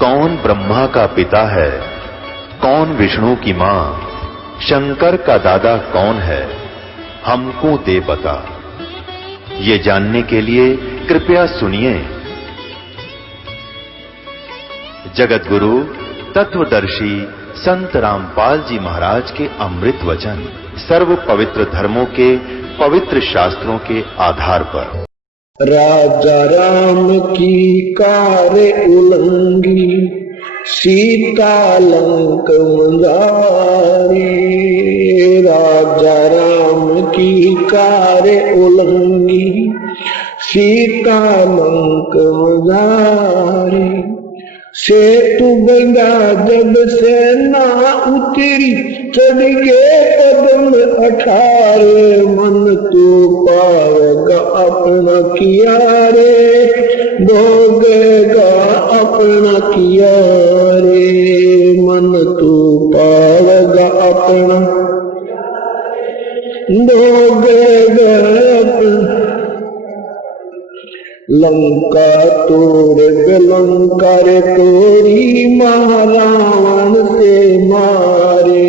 कौन ब्रह्मा का पिता है, कौन विष्णु की मां, शंकर का दादा कौन है, हमको दे बता। ये जानने के लिए कृपया सुनिए। जगत गुरु तत्वदर्शी संत रामपाल जी महाराज के अमृत वचन सर्व पवित्र धर्मों के पवित्र शास्त्रों के आधार पर। राजा राम की कार्य उल्लंघी, सीता लंक मंदारी। राजा राम की कार्य उल्लंघी, सीता लंक मंदारी। सेतु बंधा जब सेना उतरी, चढ़ गए कदम 18। मन तू पावेगा अपना किया रे, भोगेगा अपना किया रे। मन तू पावेगा अपना, भोगेगा अपना। लंका तोड़ लंका रे तोरी, महारावण से मारे।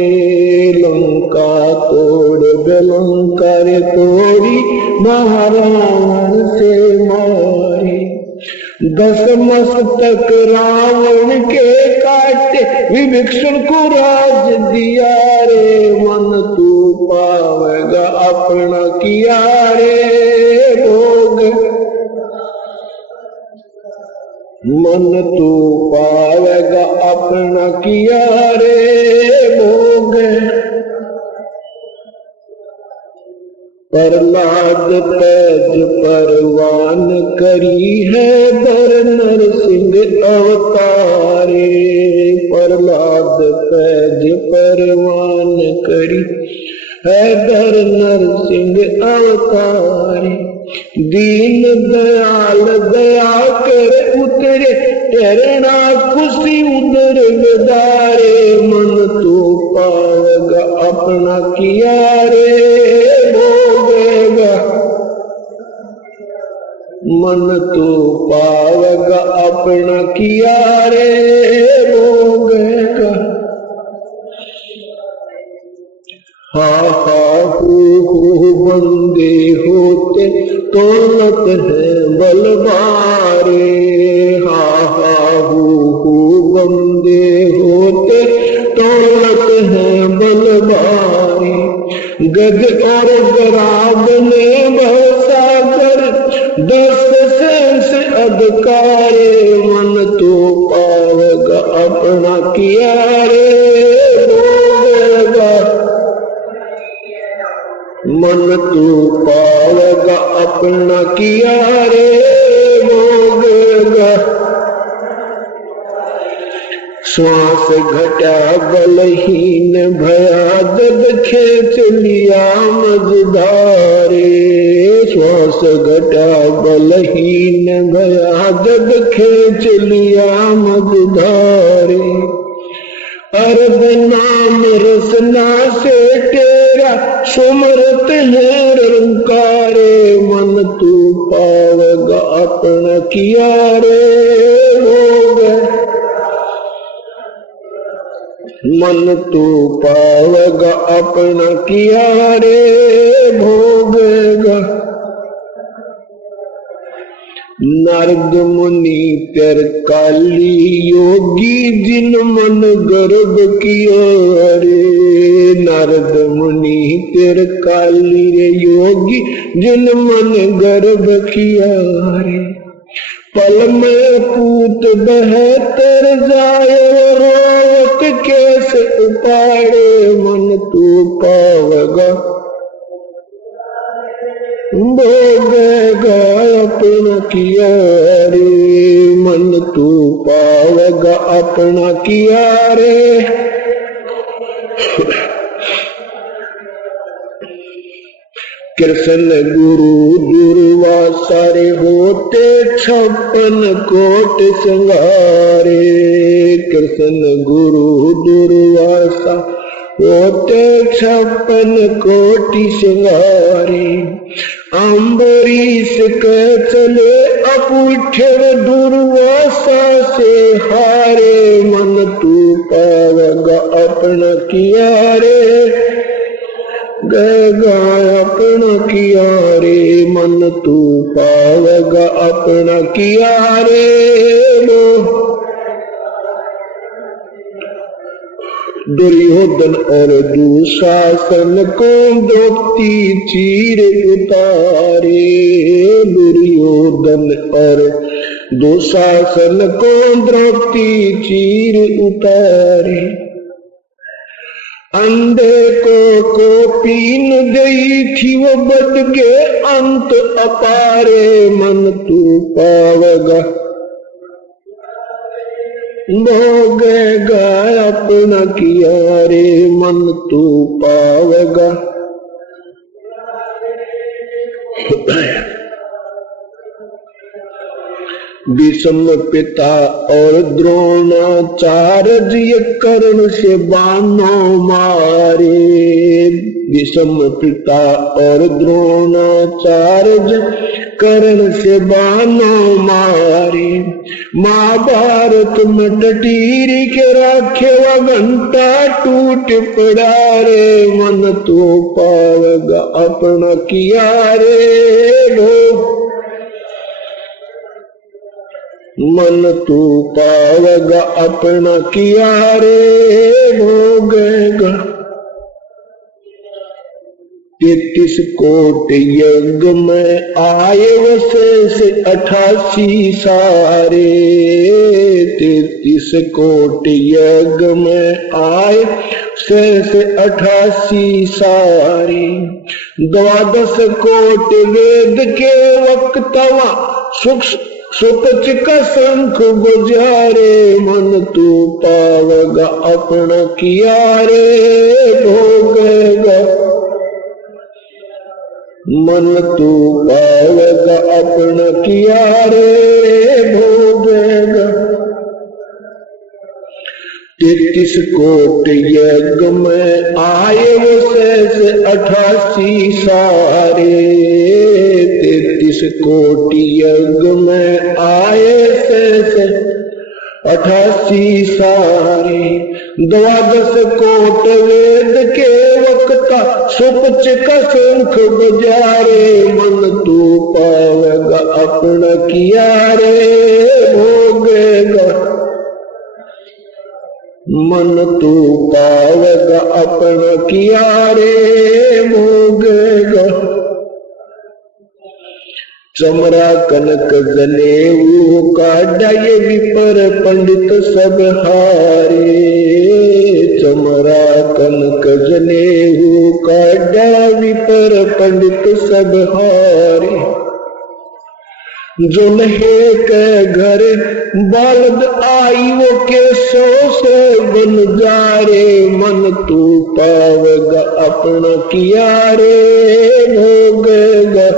लंका तोड़ लंका रे तोरी, महारावण से मारे। 10 मस्तक रावण के काटे, विभीषण को राज दिया रे। मन तू पावेगा अपना किया रे, भोग। मन तू पावेगा अपना किया रे, भोग। प्रहलाद तेज परवान करी है, दर नरसिंह अवतारे। प्रहलाद तेज परवान करी है, दर नरसिंह अवतारे। दीन दयाल दया कर उतरे, टरना खुशी उधर विदारे। मन तू पावेगा अपना किया रे, भोगेगा। मन तू पावेगा अपना किया रे, भोगेगा। हा हा हू बंदे होते, तोलत है बलवारे। हा हा हू बंदे होते, तोलत है बलवारे। गज और गराब ने भवसागर, 10 सेंस अधिकारे। मन तू पावेगा अपना किया रे, भोगेगा। मन तू पावेगा अपना किया रे, भोगेगा। श्वास घटा बलहीन भया, जब खेच लिया मझधारे। श्वास घटा बलहीन भया, जब खेच लिया मझधारे। अर्ध नाम रसना से तेरा, सुमरत है निरंकारे। मन तू पावेगा अपना किया रे, भोग। मन तू पावेगा अपना किया रे, भोगेगा। नारद मुनि तर काली योगी, जिन मन गर्भ किया रे। नारद मुनि तर काली रे योगी, जिन मन गर्भ किया रे। पल में पूत बहतर जाए, रोक कैसे उपाड़े। मन तू पावेगा, भोगेगा अपना किया रे। मन तू पावेगा अपना किया रे। कृष्ण गुरु दुर्वासा रे होते, 56 कोट संगारे। कृष्ण गुरु दुर्वासा होते, 56 कोटि संगारे। अम्बरीश के चले अपूठे दुर्वासा से हारे, मन तू पावेगा अपना किया रे, गएगा अपना किया रे, मन तू पावेगा अपना किया रे। दुर्योधन और दुशासन को द्रौपदी चीर उतारे, दुर्योधन और दुशासन को द्रौपदी चीर उतारे, अंधे को पीन गई थी वो बद के अंत अपारे, मन तू पावेगा भोगेगा अपना किया रे, मन तू पावेगा। भीष्म पिता और द्रोणाचार्य ये कर्ण से बाणों मारे, भीष्म पिता और द्रोणाचार्य कर्ण से बाणों मारे, महाभारत में टटीरी के राखे व घंटा टूट पड़ा रे, मन तो पावेगा अपना किया रे लो, मन तू पावेगा अपना किया रे भोगेगा। 33 कोट यज्ञ में आए वशेष 88 सारे, 33 कोट यज्ञ में आए शेष 88 सारे, 12 कोट वेद के वक्तवा सुपच का शंख गुजारे, मन तू पावेगा अपना किया रे भोगेगा, मन तू पावेगा अपना किया रे भोगेगा। 33 कोट यज्ञ में आए वो शेष 88 सारे, 33 कोट यज्ञ में आए शेष 88 सारे, 12 कोट वेद के वक्ता सुपच का शंख बजारे, मन तू पावेगा अपना किया रे भोगेगा, मन तू पावेगा अपना किया रे भोगेगा। चमरा कनक जनेऊ काढ़ा ये विपर पंडित सब हारे, चमरा कनक जनेऊ काढ़ा विपर पंडित सब हारे, जो नहे के घर बालद आई वो के 100 से बन जा रे, मन तू पावेगा अपना किया रे भोगेगा,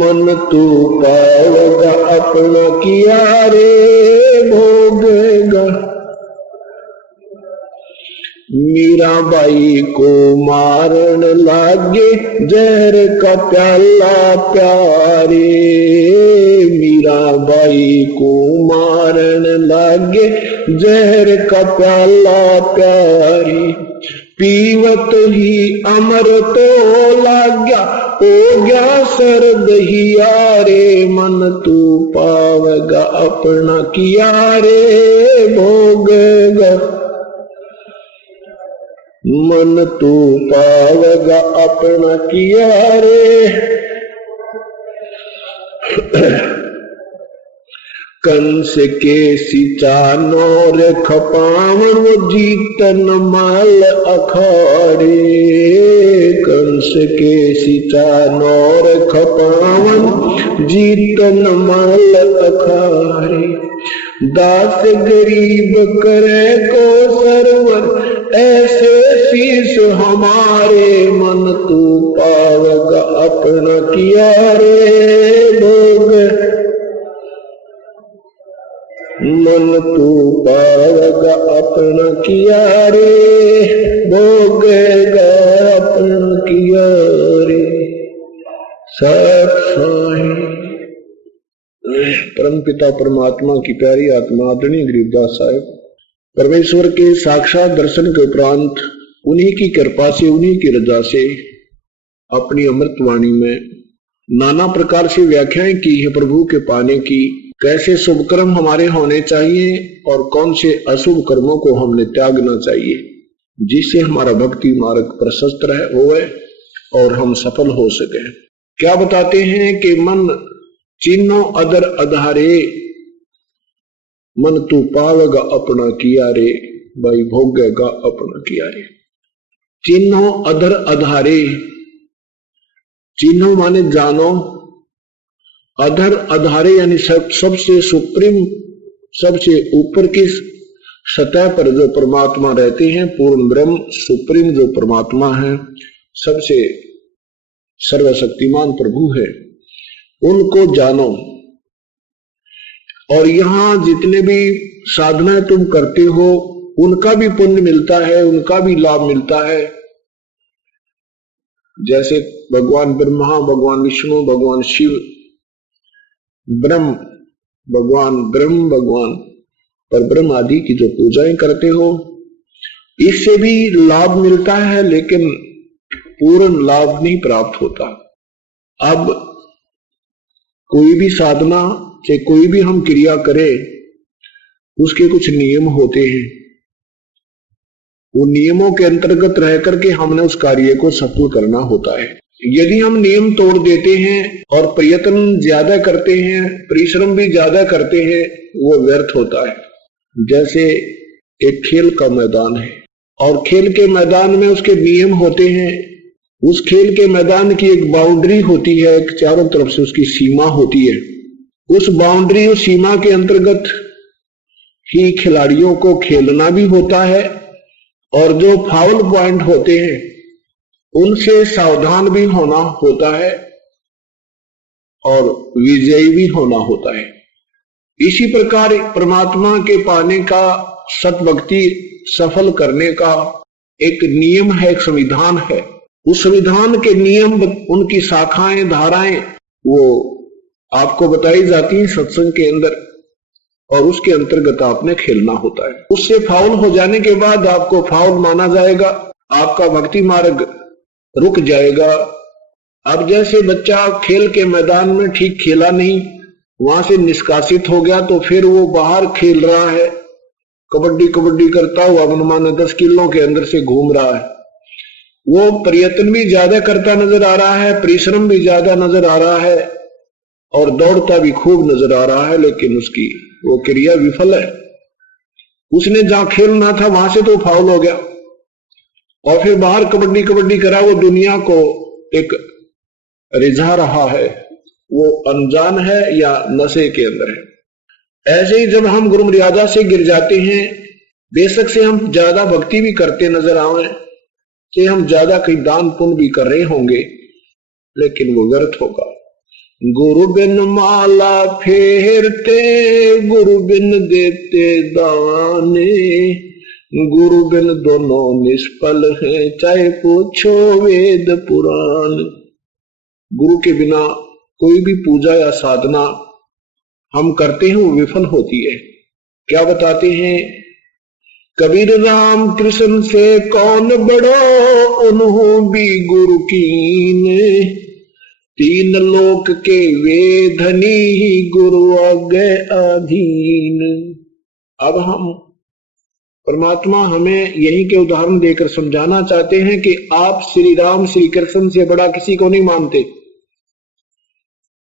मन तू पावेगा अपना किया रे भोगेगा। मीराबाई को मारन लागे जहर का प्याला प्यारे, मीराबाई को मारन लागे जहर का प्याला प्यारे, पीवत ही अमृत लाग्या हो गया सर्द ही यारे, मन तू पावेगा अपना किया रे भोगेगा, मन तू पावेगा अपना किया रे। कंस के सिचानोर खपावन वो जीतन माल अखाड़े, कंस के सिचानोर खपावन जीतन माल अखाड़े, दास गरीब करे को सरवर ऐसे शीश हमारे, मन तू पावेगा अपना किया रे भोग, मन तू पावेगा अपना किया रे भोगेगा अपना किया रे। सब साई। परमपिता परमात्मा की प्यारी आत्मा आदरणीय गरीबदास साहब परमेश्वर के साक्षात दर्शन के उपरांत उन्हीं की कृपा से, उन्हीं की रजा से अपनी अमृतवाणी में नाना प्रकार से व्याख्याएं की है प्रभु के पाने की। कैसे शुभ कर्म हमारे होने चाहिए और कौन से अशुभ कर्मों को हमने त्यागना चाहिए, जिससे हमारा भक्ति मार्ग प्रशस्त होवे और हम सफल हो सके। क्या बताते हैं कि मन चिन्हों अदर अधारे, मन तू पावेगा अपना किया रे, भाई भोगेगा अपना किया रे। चिन्हों अदर अधारे, चिन्हों माने जानो, अधर अधारे यानी सबसे सुप्रीम, सबसे ऊपर की सतह पर जो परमात्मा रहते हैं, पूर्ण ब्रह्म सुप्रीम जो परमात्मा है, सबसे सर्वशक्तिमान प्रभु है, उनको जानो। और यहां जितने भी साधनाएं तुम करते हो उनका भी पुण्य मिलता है, उनका भी लाभ मिलता है। जैसे भगवान ब्रह्मा, भगवान विष्णु, भगवान शिव, भगवान परब्रह्म आदि की जो पूजाएं करते हो, इससे भी लाभ मिलता है, लेकिन पूर्ण लाभ नहीं प्राप्त होता। अब कोई भी साधना से कोई भी हम क्रिया करें, उसके कुछ नियम होते हैं। वो नियमों के अंतर्गत रह करके हमने उस कार्य को सफल करना होता है। यदि हम नियम तोड़ देते हैं और प्रयत्न ज्यादा करते हैं, परिश्रम भी ज्यादा करते हैं, वो व्यर्थ होता है। जैसे एक खेल का मैदान है और खेल के मैदान में उसके नियम होते हैं। उस खेल के मैदान की एक बाउंड्री होती है, एक चारों तरफ से उसकी सीमा होती है। उस बाउंड्री, उस सीमा के अंतर्गत ही खिलाड़ियों को खेलना भी होता है, और जो फाउल पॉइंट होते हैं उनसे सावधान भी होना होता है और विजयी भी होना होता है। इसी प्रकार परमात्मा के पाने का, सतभक्ति सफल करने का एक नियम है, एक संविधान है। उस संविधान के नियम, उनकी शाखाएं, धाराएं, वो आपको बताई जाती है सत्संग के अंदर, और उसके अंतर्गत आपने खेलना होता है। उससे फाउल हो जाने के बाद आपको फाउल माना जाएगा, आपका भक्ति मार्ग रुक जाएगा। अब जैसे बच्चा खेल के मैदान में ठीक खेला नहीं, वहां से निष्कासित हो गया, तो फिर वो बाहर खेल रहा है, कबड्डी कबड्डी करता हुआ मनमाने 10 किलों के अंदर से घूम रहा है। वो प्रयत्न भी ज्यादा करता नजर आ रहा है, परिश्रम भी ज्यादा नजर आ रहा है और दौड़ता भी खूब नजर आ रहा है, लेकिन उसकी वो क्रिया विफल है। उसने जहां खेलना था वहां से तो फाउल हो गया, और फिर बाहर कबड्डी कबड्डी करा, वो दुनिया को एक रिझा रहा है, वो अनजान है या नशे के अंदर है। ऐसे ही जब हम गुरु मर्यादा से गिर जाते हैं, बेशक से हम ज्यादा भक्ति भी करते नजर आवे, कि हम ज्यादा कहीं दान पुण्य भी कर रहे होंगे, लेकिन वो व्यर्थ होगा। गुरु बिन माला फेरते, गुरु बिन देते दाने, गुरु बिन दोनों निष्फल हैं, चाहे पूछो वेद पुराण। गुरु के बिना कोई भी पूजा या साधना हम करते हैं वो विफल होती है। क्या बताते हैं कबीर, राम कृष्ण से कौन बड़ो, उन्हों भी गुरु कीन, तीन लोक के वे धनी, गुरु आगे अधीन। अब हम परमात्मा हमें यही के उदाहरण देकर समझाना चाहते हैं कि आप श्री राम श्री कृष्ण से बड़ा किसी को नहीं मानते।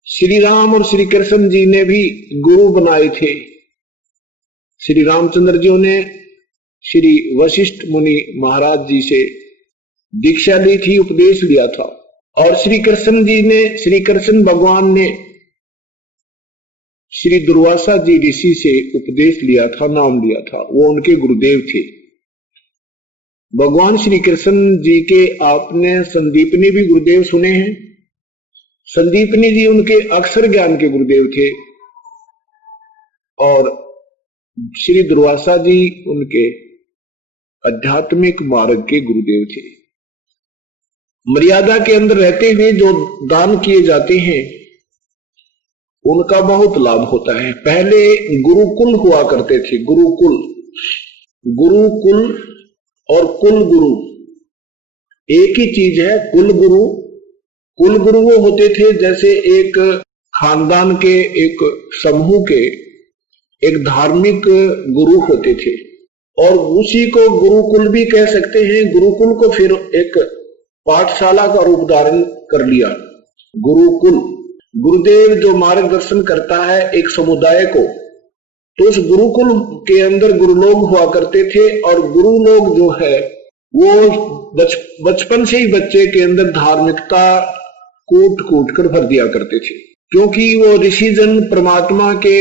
श्री राम और श्री कृष्ण जी ने भी गुरु बनाए थे। श्री रामचंद्र जी ने श्री वशिष्ठ मुनि महाराज जी से दीक्षा ली थी, उपदेश लिया था, और श्री कृष्ण जी ने, श्री कृष्ण भगवान ने श्री दुर्वासा जी ऋषि से उपदेश लिया था, नाम लिया था, वो उनके गुरुदेव थे। भगवान श्री कृष्ण जी के आपने संदीपनी भी गुरुदेव सुने हैं। संदीपनी जी उनके अक्षर ज्ञान के गुरुदेव थे, और श्री दुर्वासा जी उनके आध्यात्मिक मार्ग के गुरुदेव थे। मर्यादा के अंदर रहते हुए जो दान किए जाते हैं उनका बहुत लाभ होता है। पहले गुरुकुल हुआ करते थे, गुरुकुल और कुल गुरु एक ही चीज है। कुल गुरु वो होते थे जैसे एक खानदान के, एक समूह के एक धार्मिक गुरु होते थे, और उसी को गुरुकुल भी कह सकते हैं। गुरुकुल को फिर एक पाठशाला का रूप धारण कर लिया। गुरुकुल, गुरुदेव जो मार्गदर्शन करता है एक समुदाय को, तो उस गुरुकुल के अंदर गुरु लोग हुआ करते थे, और गुरु लोग जो है वो बचपन से ही बच्चे के अंदर धार्मिकता कूट कर भर दिया करते थे, क्योंकि वो ऋषिजन परमात्मा के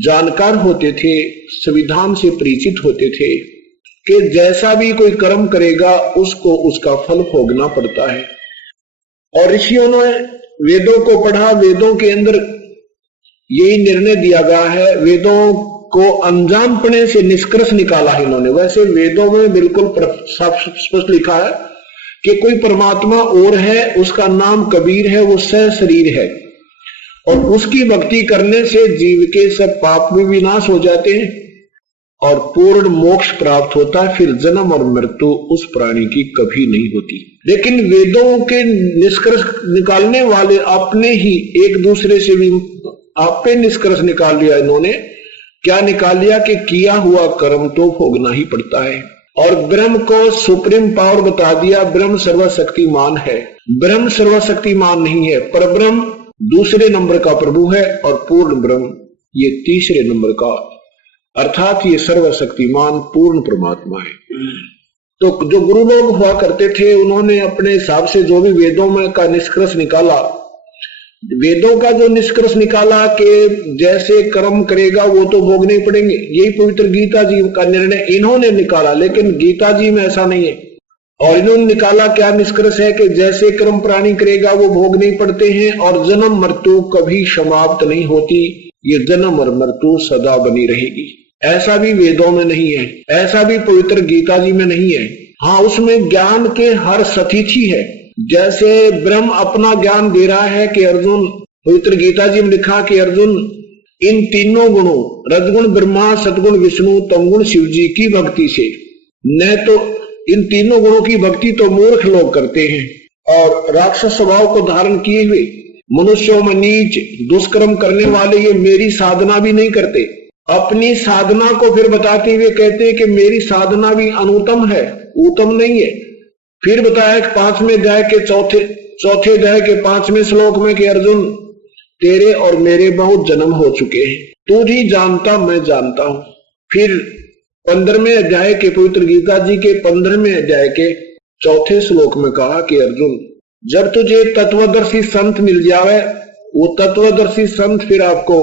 जानकार होते थे, संविधान से परिचित होते थे कि जैसा भी कोई कर्म करेगा उसको उसका फल भोगना पड़ता है। और ऋषियों ने वेदों को पढ़ा, वेदों के अंदर यही निर्णय दिया गया है, वेदों को अनजानपने से निष्कर्ष निकाला है इन्होंने। वैसे वेदों में बिल्कुल स्पष्ट लिखा है कि कोई परमात्मा और है, उसका नाम कबीर है, वो सशरीर है, और उसकी भक्ति करने से जीव के सब पाप भी विनाश हो जाते हैं और पूर्ण मोक्ष प्राप्त होता है। फिर जन्म और मृत्यु उस प्राणी की कभी नहीं होती। लेकिन वेदों के निष्कर्ष निकालने वाले अपने ही एक दूसरे से भी आपे निष्कर्ष निकाल लिया इन्होंने। क्या निकाल लिया कि किया हुआ कर्म तो भोगना ही पड़ता है, और ब्रह्म को सुप्रीम पावर बता दिया। ब्रह्म सर्वशक्तिमान है, ब्रह्म सर्वशक्तिमान नहीं है, पर ब्रह्म दूसरे नंबर का प्रभु है, और पूर्ण ब्रह्म ये तीसरे नंबर का, अर्थात ये सर्वशक्तिमान पूर्ण परमात्मा है। तो जो गुरु लोग हुआ करते थे उन्होंने अपने हिसाब से जो भी वेदों में का निष्कर्ष निकाला, वेदों का जो निष्कर्ष निकाला कि जैसे कर्म करेगा वो तो भोगने पड़ेंगे, यही पवित्र गीता जी का निर्णय इन्होंने निकाला। लेकिन गीता जी में ऐसा नहीं है, और इन्होंने निकाला क्या निष्कर्ष है कि जैसे कर्म प्राणी करेगा वो भोगने ही पड़ते हैं, और जन्म मृत्यु कभी समाप्त नहीं होती, ये जन्म और मृत्यु सदा बनी रहेगी। ऐसा भी वेदों में नहीं है, ऐसा भी पवित्र गीता जी में नहीं है। हाँ, उसमें ज्ञान के हर सतिथि है। जैसे ब्रह्म अपना ज्ञान दे रहा है कि अर्जुन, पवित्र गीता जी में लिखा कि अर्जुन इन तीनों गुणों, रजगुण ब्रह्मा, सतगुण विष्णु, तमगुण शिव जी की भक्ति से, न तो इन तीनों गुणों की भक्ति तो मूर्ख लोग करते हैं, और राक्षस स्वभाव को धारण किए हुए मनुष्यों में नीच दुष्कर्म करने वाले ये मेरी साधना भी नहीं करते। अपनी साधना को फिर बताते हुए कहते हैं कि मेरी साधना भी अनुत्तम है, उत्तम नहीं है। फिर बताया कि 5वें अध्याय के चौथे अध्याय के 5वें श्लोक में कि अर्जुन तेरे और मेरे बहुत जन्म हो चुके हैं, तू ही जानता मैं जानता हूं। फिर 15वें अध्याय के पवित्र गीता जी के 15वें अध्याय के चौथे श्लोक में कहा कि अर्जुन जब तुझे तत्वदर्शी संत मिल जावे, वो तत्वदर्शी संत फिर आपको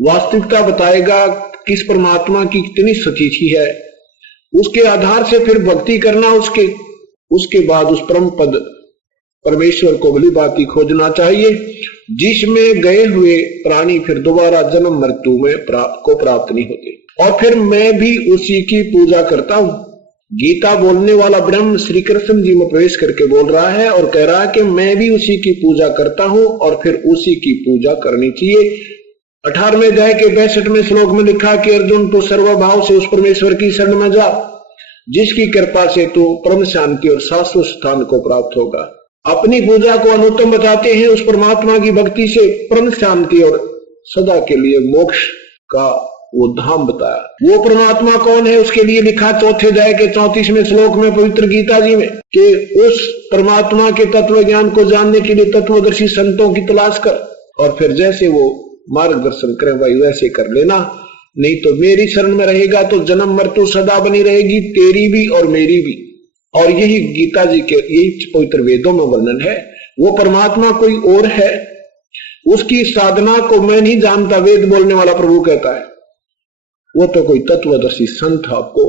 वास्तविकता बताएगा किस परमात्मा की कितनी सतीथि है, उसके आधार से फिर भक्ति करना, उसके बाद उस परम पद परमेश्वर को भली भांति खोजना चाहिए, जिसमें गए हुए प्राणी फिर दोबारा जन्म मृत्यु में प्राप्त नहीं होते। और फिर मैं भी उसी की पूजा करता हूं। गीता बोलने वाला ब्रह्म श्री कृष्ण जी में प्रवेश करके बोल रहा है और कह रहा है कि मैं भी उसी की पूजा करता हूं, और फिर उसी की पूजा करनी चाहिए। 18वें अध्याय के 62वें श्लोक में लिखा कि अर्जुन तू सर्वभाव से उस परमेश्वर की शरण में जा, जिसकी कृपा से तू परम शांति और शाश्वत स्थान को प्राप्त होगा। अपनी पूजा को अनुत्तम बताते हैं, उस परमात्मा की भक्ति से परम शांति और सदा के लिए मोक्ष का वो धाम बताया। वो परमात्मा कौन है, उसके लिए लिखा चौथे अध्याय के 34वें श्लोक में पवित्र गीता जी में कि उस परमात्मा के तत्व ज्ञान को जानने के लिए तत्वदर्शी संतों की तलाश कर, और फिर जैसे वो मार्गदर्शन करें भाई वैसे कर लेना, नहीं तो मेरी शरण में रहेगा तो जन्म मृत्यु सदा बनी रहेगी, तेरी भी और मेरी भी। और यही गीता जी के, यही पवित्र वेदों में वर्णन है। वो परमात्मा कोई और है, उसकी साधना को मैं नहीं जानता, वेद बोलने वाला प्रभु कहता है, वो तो कोई तत्वदर्शी संत आपको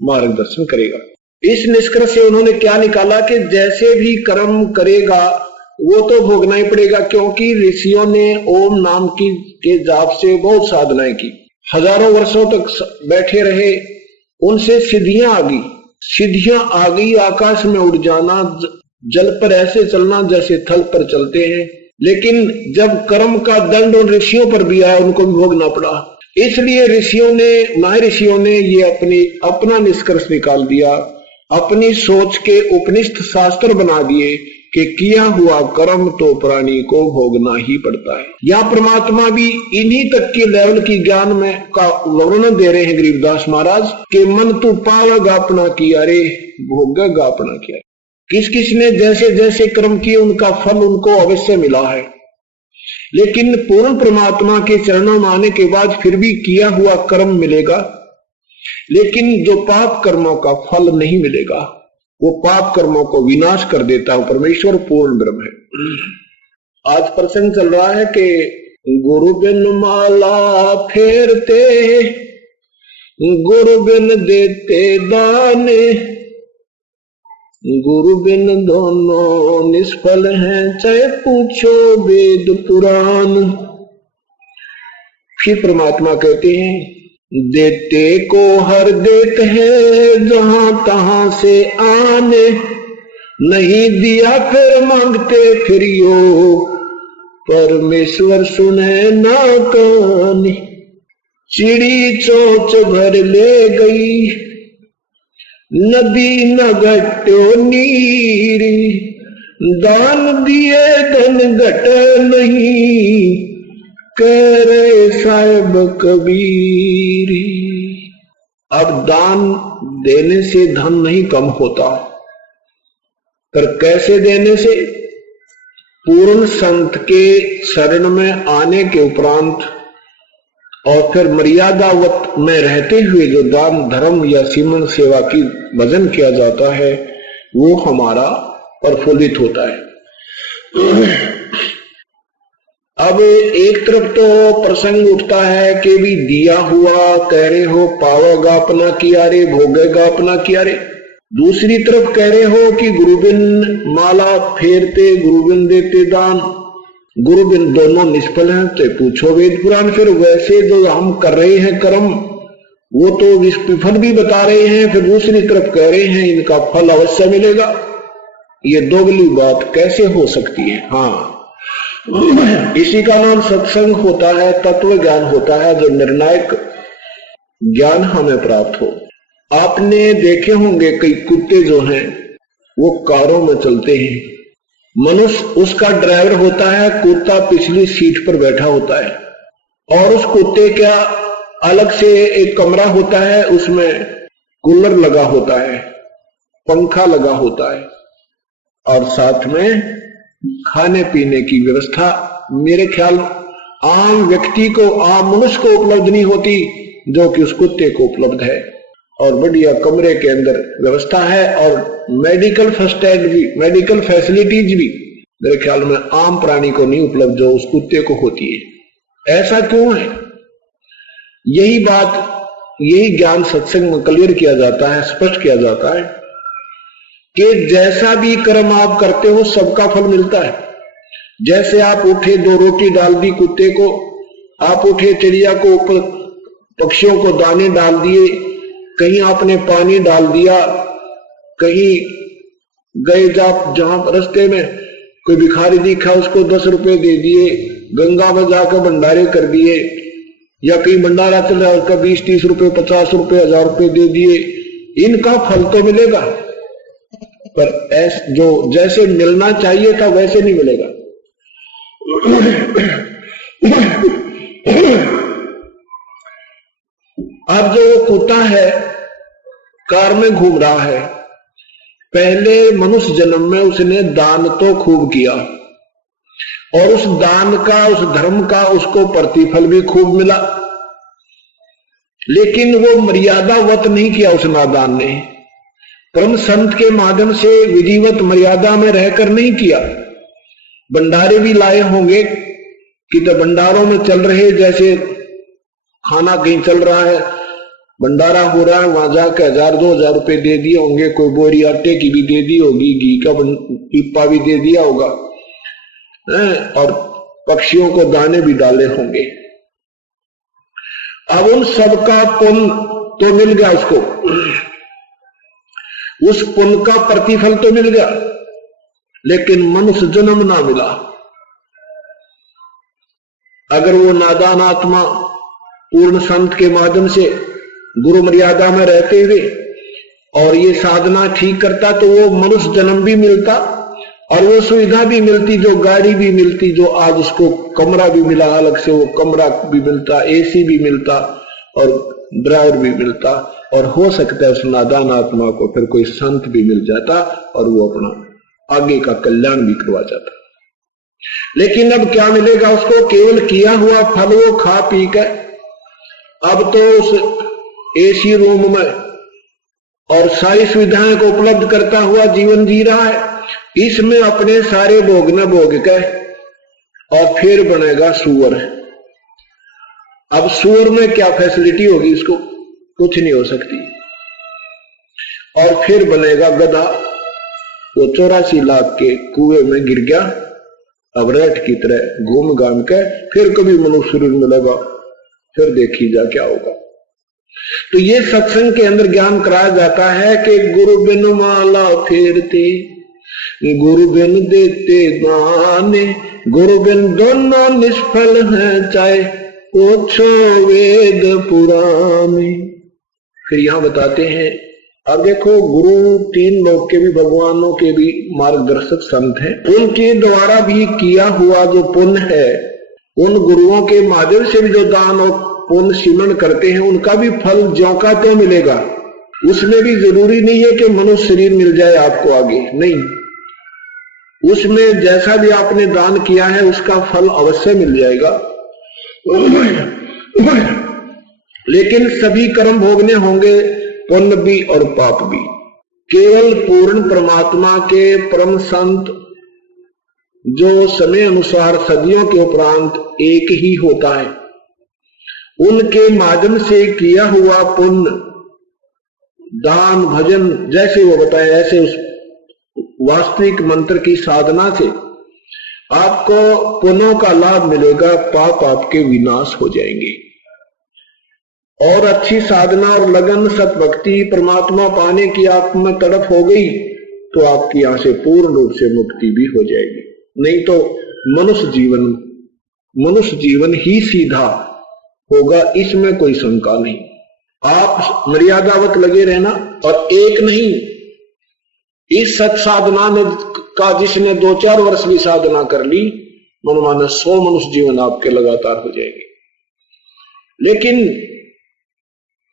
मार्गदर्शन करेगा। इस निष्कर्ष से उन्होंने क्या निकाला कि जैसे भी कर्म करेगा वो तो भोगना ही पड़ेगा, क्योंकि ऋषियों ने ओम नाम की के जाप से बहुत साधनाएं की, हजारों वर्षों तक बैठे रहे, उनसे सिद्धियां आ गई, आकाश में उड़ जाना, जल पर ऐसे चलना जैसे थल पर चलते हैं। लेकिन जब कर्म का दंड उन ऋषियों पर भी आया, उनको भी भोगना पड़ा। इसलिए महर्षियों ने ये अपना निष्कर्ष निकाल दिया, अपनी सोच के उपनिषद शास्त्र बना दिए कि किया हुआ कर्म तो प्राणी को भोगना ही पड़ता है। या परमात्मा भी इन्हीं तक के लेवल की ज्ञान में का वर्णन दे रहे हैं गरीबदास महाराज कि मन तू पावेगा अपना किया रे, भोगेगा अपना किया। किस किस ने जैसे जैसे कर्म किए उनका फल उनको अवश्य मिला है, लेकिन पूर्ण परमात्मा के चरणों में आने के बाद फिर भी किया हुआ कर्म मिलेगा, लेकिन जो पाप कर्मों का फल नहीं मिलेगा, वो पाप कर्मों को विनाश कर देता है। परमेश्वर पूर्ण ब्रह्म है। आज प्रसंग चल रहा है कि गुरु बिन माला फेरते, गुरु बिन देते दान, गुरु बिन दोनों निष्फल हैं, चाहे पूछो वेद पुराण। फिर परमात्मा कहते हैं देते को हर देत है जहां तहां से आने, नहीं दिया फिर मांगते फिरियो, परमेश्वर सुने ना कहानी। चिड़ी चोंच भर ले गई, नदी न घटो नीरी, दान दिए धन घट नहीं, कह रहे साहिब कबीरी। अब दान देने से धन नहीं कम होता, पर कैसे देने से? पूर्ण संत के शरण में आने के उपरांत और फिर मर्यादावत में रहते हुए जो दान धर्म या सीमन सेवा की भजन किया जाता है, वो हमारा प्रफुल्लित होता है। अब एक तरफ तो प्रसंग उठता है कि भी दिया हुआ कह रहे हो पावेगा अपना किया रे, भोगेगा अपना किया रे। दूसरी तरफ कह रहे हो कि गुरु बिन माला फेरते, गुरु बिन देते दान, गुरु बिन दोनों निष्फल हैं, तो पूछो वेद पुराण। फिर वैसे जो हम कर रहे हैं कर्म, वो तो विफल भी बता रहे हैं, फिर दूसरी तरफ कह रहे हैं इनका फल अवश्य मिलेगा। ये दोगली बात कैसे हो सकती है? हाँ, इसी का नाम सत्संग होता है, तत्व ज्ञान होता है, जो निर्णायक ज्ञान हमें प्राप्त हो। आपने देखे होंगे कई कुत्ते जो हैं वो कारों में चलते हैं, मनुष्य उसका ड्राइवर होता है, कुत्ता पिछली सीट पर बैठा होता है, और उस कुत्ते का अलग से एक कमरा होता है, उसमें कूलर लगा होता है, पंखा लगा होता है, और साथ में खाने पीने की व्यवस्था मेरे ख्याल आम व्यक्ति को, आम मनुष्य को उपलब्ध नहीं होती, जो कि उस कुत्ते को उपलब्ध है। और बढ़िया कमरे के अंदर व्यवस्था है, और मेडिकल फर्स्ट एड भी, मेडिकल फैसिलिटीज भी मेरे ख्याल में आम प्राणी को नहीं उपलब्ध जो उस कुत्ते को होती है। ऐसा क्यों है? यही बात, यही ज्ञान सत्संग में क्लियर किया जाता है, स्पष्ट किया जाता है कि जैसा भी कर्म आप करते हो सबका फल मिलता है। जैसे आप उठे, 2 रोटी डाल दी कुत्ते को, आप उठे चिड़िया को ऊपर, पक्षियों को दाने डाल दिए, कहीं आपने पानी डाल दिया, कहीं गए जहां रास्ते में कोई भिखारी दिखा उसको 10 रुपए दे दिए, गंगा में जाकर भंडारे कर दिए, या कहीं भंडारा चल रहा है उसका 20-30 रुपए, 50 रुपए, 1000 रुपए दे दिए, इनका फल तो मिलेगा, पर जो जैसे मिलना चाहिए था वैसे नहीं मिलेगा। अब जो कुत्ता है कार में घूम रहा है, पहले मनुष्य जन्म में उसने दान तो खूब किया, और उस दान का, उस धर्म का उसको प्रतिफल भी खूब मिला, लेकिन वो मर्यादावत नहीं किया उस नादान ने। परम संत के माध्यम से विधिवत मर्यादा में रहकर नहीं किया। भंडारे भी लाए होंगे कि तो भंडारों में चल रहे, जैसे खाना कहीं चल रहा है, भंडारा हो रहा है, वहां जाकर 1000-2000 रुपए दे दिए होंगे, कोई बोरी आटे की भी दे दी होगी, घी का पीपा भी दे दिया होगा, और पक्षियों को दाने भी डाले होंगे। अब उन सबका पुण्य तो मिल गया उसको, उस पुण्य का प्रतिफल तो मिल गया, लेकिन मनुष्य जन्म ना मिला। अगर वो नादान आत्मा पूर्ण संत के माध्यम से गुरु मर्यादा में रहते हुए और ये साधना ठीक करता तो वो मनुष्य जन्म भी मिलता और वो सुविधा भी मिलती, जो गाड़ी भी मिलती, जो आज उसको कमरा भी मिला, अलग से वो कमरा भी मिलता, एसी भी मिलता और ड्राइवर भी मिलता, और हो सकता है उस नादान आत्मा को फिर कोई संत भी मिल जाता और वो अपना आगे का कल्याण भी करवा जाता। लेकिन अब क्या मिलेगा उसको? केवल किया हुआ फल वो खा पी कर अब तो उस एसी रूम में और सारी सुविधाएं को उपलब्ध करता हुआ जीवन जी रहा है। इसमें अपने सारे भोग न भोग के और फिर बनेगा सुअर। अब सुअर में क्या फैसिलिटी होगी इसको? कुछ नहीं हो सकती। और फिर बनेगा गधा। वो 84 लाख के कुएं में गिर गया, अब रेट की तरह घूम घाम के फिर कभी मनुष्य शरीर मिलेगा, फिर देखी जा क्या होगा। तो ये सत्संग के अंदर ज्ञान कराया जाता है कि गुरु बिन माला फेरते, गुरु बिन देते दाने, गुरु बिन दोनों निष्फल हैं, चाहे ओछो वेद पुराने। फिर यहां बताते हैं, अब देखो गुरु तीन लोक के भी, भगवानों के भी मार्गदर्शक संत हैं, उनके द्वारा भी किया हुआ जो पुण्य है, उन गुरुओं के माध्यम से भी जो दान और पुण्य सिमरण करते हैं, उनका भी फल ज्यों का त्यों मिलेगा। उसमें भी जरूरी नहीं है कि मनुष्य शरीर मिल जाए आपको आगे, नहीं, उसमें जैसा भी आपने दान किया है उसका फल अवश्य मिल जाएगा। लेकिन सभी कर्म भोगने होंगे, पुण्य भी और पाप भी। केवल पूर्ण परमात्मा के परम संत जो समय अनुसार सदियों के उपरांत एक ही होता है, उनके माध्यम से किया हुआ पुण्य, दान, भजन, जैसे वो बताए ऐसे उस वास्तविक मंत्र की साधना से आपको पुण्यों का लाभ मिलेगा, पाप आपके विनाश हो जाएंगे। और अच्छी साधना और लगन, सतभक्ति, परमात्मा पाने की आप में तड़प हो गई तो आपकी यहां से पूर्ण रूप से मुक्ति भी हो जाएगी। नहीं तो मनुष्य जीवन ही सीधा होगा, इसमें कोई शंका नहीं। आप मर्यादावत लगे रहना, और एक नहीं, इस सत साधना ने का जिसने 2-4 वर्ष भी साधना कर ली, मनमाना 100 मनुष्य जीवन आपके लगातार हो जाएंगे। लेकिन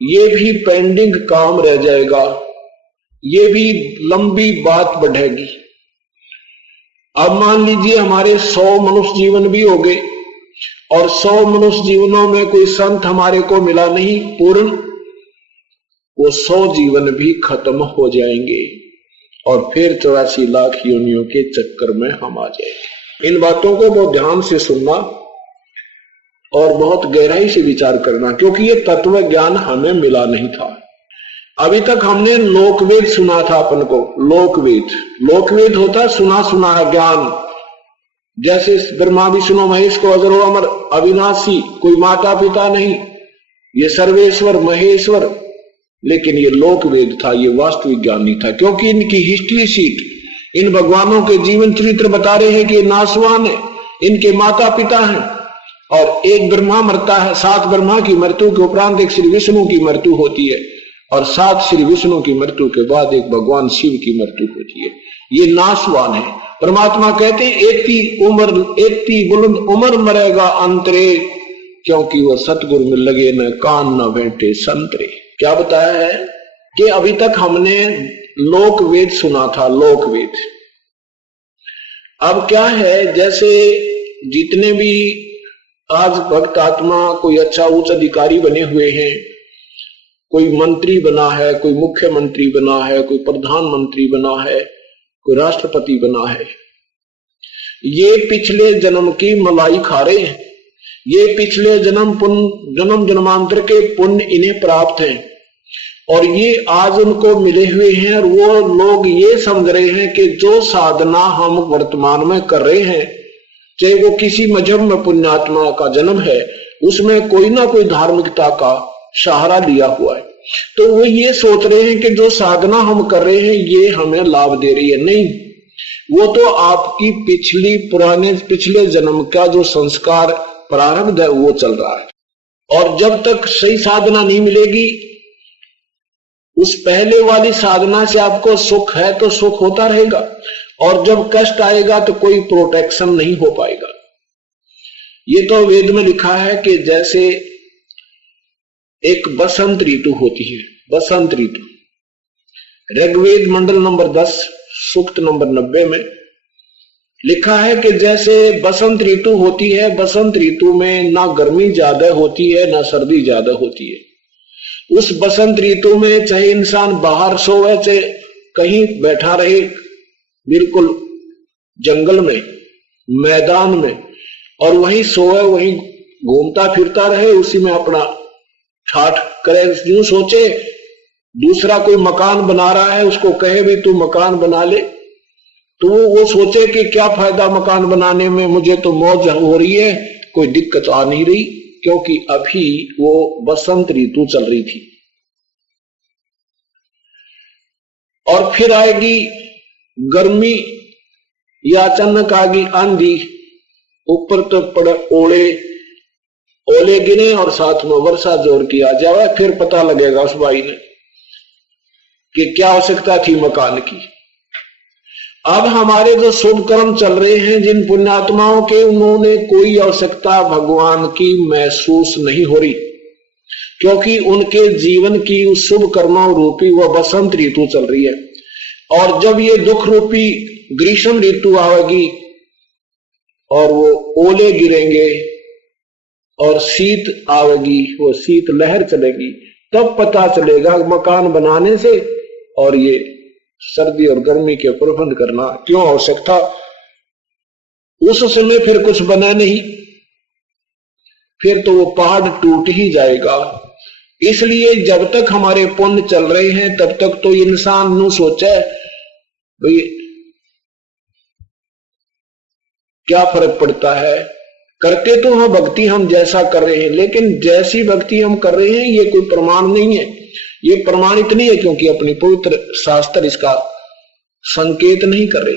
ये भी पेंडिंग काम रह जाएगा, ये भी लंबी बात बढ़ेगी। अब मान लीजिए हमारे 100 मनुष्य जीवन भी हो गए और 100 मनुष्य जीवनों में कोई संत हमारे को मिला नहीं पूर्ण, वो 100 जीवन भी खत्म हो जाएंगे और फिर 84 लाख योनियों के चक्कर में हम आ जाएंगे। इन बातों को बहुत ध्यान से सुनना और बहुत गहराई से विचार करना, क्योंकि ये तत्व ज्ञान हमें मिला नहीं था। अभी तक हमने लोकवेद सुना था अपन को। लोकवेद होता सुना सुना ज्ञान, जैसे ब्रह्मा विष्णु महेश को अजर अमर अविनाशी, कोई माता पिता नहीं, ये सर्वेश्वर महेश्वर। लेकिन ये लोकवेद था, ये वास्तविक ज्ञान नहीं था, क्योंकि इनकी हिस्ट्री शीट इन भगवानों के जीवन चरित्र बता रहे हैं कि ये नासवान है, इनके माता पिता हैं, और एक ब्रह्मा मरता है, 7 ब्रह्मा की मृत्यु के उपरांत एक श्री विष्णु की मृत्यु होती है, और 7 श्री विष्णु की मृत्यु के बाद एक भगवान शिव की मृत्यु होती है। ये नासवान है। परमात्मा कहते हैं एती बुलंद उम्र मरेगा अंतरे, क्योंकि वह सतगुरु में लगे न कान न बैठे संतरे। क्या बताया है कि अभी तक हमने लोकवेद सुना था, लोकवेद। अब क्या है, जैसे जितने भी आज भक्त आत्मा कोई अच्छा उच्च अधिकारी बने हुए हैं, कोई मंत्री बना है, कोई मुख्यमंत्री बना है, कोई प्रधानमंत्री बना है, कोई राष्ट्रपति बना है, ये पिछले जन्म की मलाई खा रहे हैं। ये पिछले जन्म जन्मांतर के पुण्य इन्हें प्राप्त हैं और ये आज उनको मिले हुए हैं। और वो लोग ये समझ रहे हैं कि जो साधना हम वर्तमान में कर रहे हैं, चाहे वो किसी मजहब में पुण्यात्मा का जन्म है, उसमें कोई ना कोई धार्मिकता का सहारा लिया हुआ है, तो वो ये सोच रहे हैं कि जो साधना हम कर रहे हैं ये हमें लाभ दे रही है। नहीं, वो तो आपकी पिछले जन्म का जो संस्कार प्रारब्ध है वो चल रहा है। और जब तक सही साधना नहीं मिलेगी, उस पहले वाली साधना से आपको सुख है तो सुख होता रहेगा, और जब कष्ट आएगा तो कोई प्रोटेक्शन नहीं हो पाएगा। ये तो वेद में लिखा है कि जैसे एक बसंत ऋतु होती है, बसंत ऋतु, ऋग्वेद मंडल नंबर 10 सूक्त नंबर 90 में लिखा है कि जैसे बसंत ऋतु होती है, बसंत ऋतु में ना गर्मी ज्यादा होती है ना सर्दी ज्यादा होती है। उस बसंत ऋतु में चाहे इंसान बाहर सोए, चाहे कहीं बैठा रहे, बिल्कुल जंगल में, मैदान में, और वहीं सोए, वहीं घूमता फिरता रहे, उसी में अपना ठाठ करे। यूं सोचे दूसरा कोई मकान बना रहा है, उसको कहे भी तू मकान बना ले, तो वो सोचे कि क्या फायदा मकान बनाने में, मुझे तो मौज हो रही है, कोई दिक्कत आ नहीं रही, क्योंकि अभी वो बसंत ऋतु चल रही थी। और फिर आएगी गर्मी या अचानक आ गई आंधी, ऊपर तो पड़े ओले गिरे और साथ में वर्षा जोर की आ जाए, फिर पता लगेगा उस भाई ने कि क्या आवश्यकता थी मकान की। अब हमारे जो शुभ कर्म चल रहे हैं, जिन पुण्यात्माओं के, उन्होंने कोई आवश्यकता भगवान की महसूस नहीं हो रही, क्योंकि उनके जीवन की उस शुभ कर्मों रूपी वह बसंत ऋतु चल रही है। और जब ये दुख रूपी ग्रीष्म ऋतु आएगी और वो ओले गिरेंगे और शीत आवेगी, वो शीत लहर चलेगी, तब पता चलेगा मकान बनाने से और ये सर्दी और गर्मी के प्रबंध करना क्यों आवश्यक था। उस समय फिर कुछ बना नहीं, फिर तो वो पहाड़ टूट ही जाएगा। इसलिए जब तक हमारे पुण्य चल रहे हैं तब तक तो इंसान नु सोचे भाई क्या फर्क पड़ता है, करते तो हम भक्ति हम जैसा कर रहे हैं, लेकिन जैसी भक्ति हम कर रहे हैं ये कोई प्रमाण नहीं है। ये प्रमाणित नहीं है क्योंकि अपनी पवित्र शास्त्र इसका संकेत नहीं कर रहे।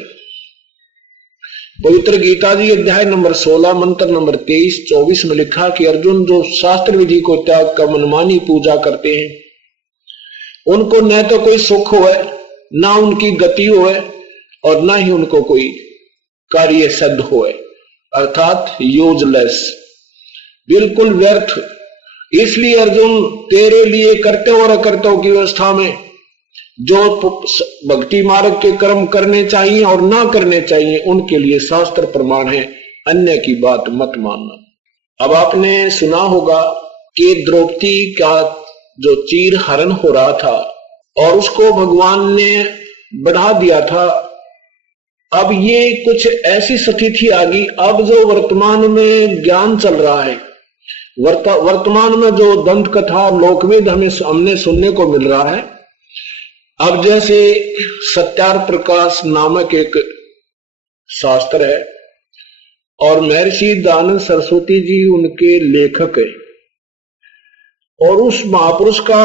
पवित्र गीता जी अध्याय नंबर 16 मंत्र नंबर 23-24 में लिखा कि अर्जुन जो शास्त्र विधि को त्याग कर मनमानी पूजा करते हैं, उनको न तो कोई सुख होए, ना उनकी गति होए, और ना ही उनको कोई कार्य सिद्ध होए, अर्थात यूजलेस, बिल्कुल व्यर्थ। इसलिए अर्जुन तेरे लिए कर्तव्य और अकर्तव्य की व्यवस्था में जो भक्ति मार्ग के कर्म करने चाहिए और ना करने चाहिए, उनके लिए शास्त्र प्रमाण है, अन्य की बात मत मानना। अब आपने सुना होगा कि द्रौपदी का जो चीर हरण हो रहा था और उसको भगवान ने बढ़ा दिया था। अब ये कुछ ऐसी स्थिति आ गई, अब जो वर्तमान में ज्ञान चल रहा है, वर्तमान में जो दंत कथा लोकवेद हमने सुनने को मिल रहा है, अब जैसे सत्यार प्रकाश नामक एक शास्त्र है और महर्षि दयानंद सरस्वती जी उनके लेखक है, और उस महापुरुष का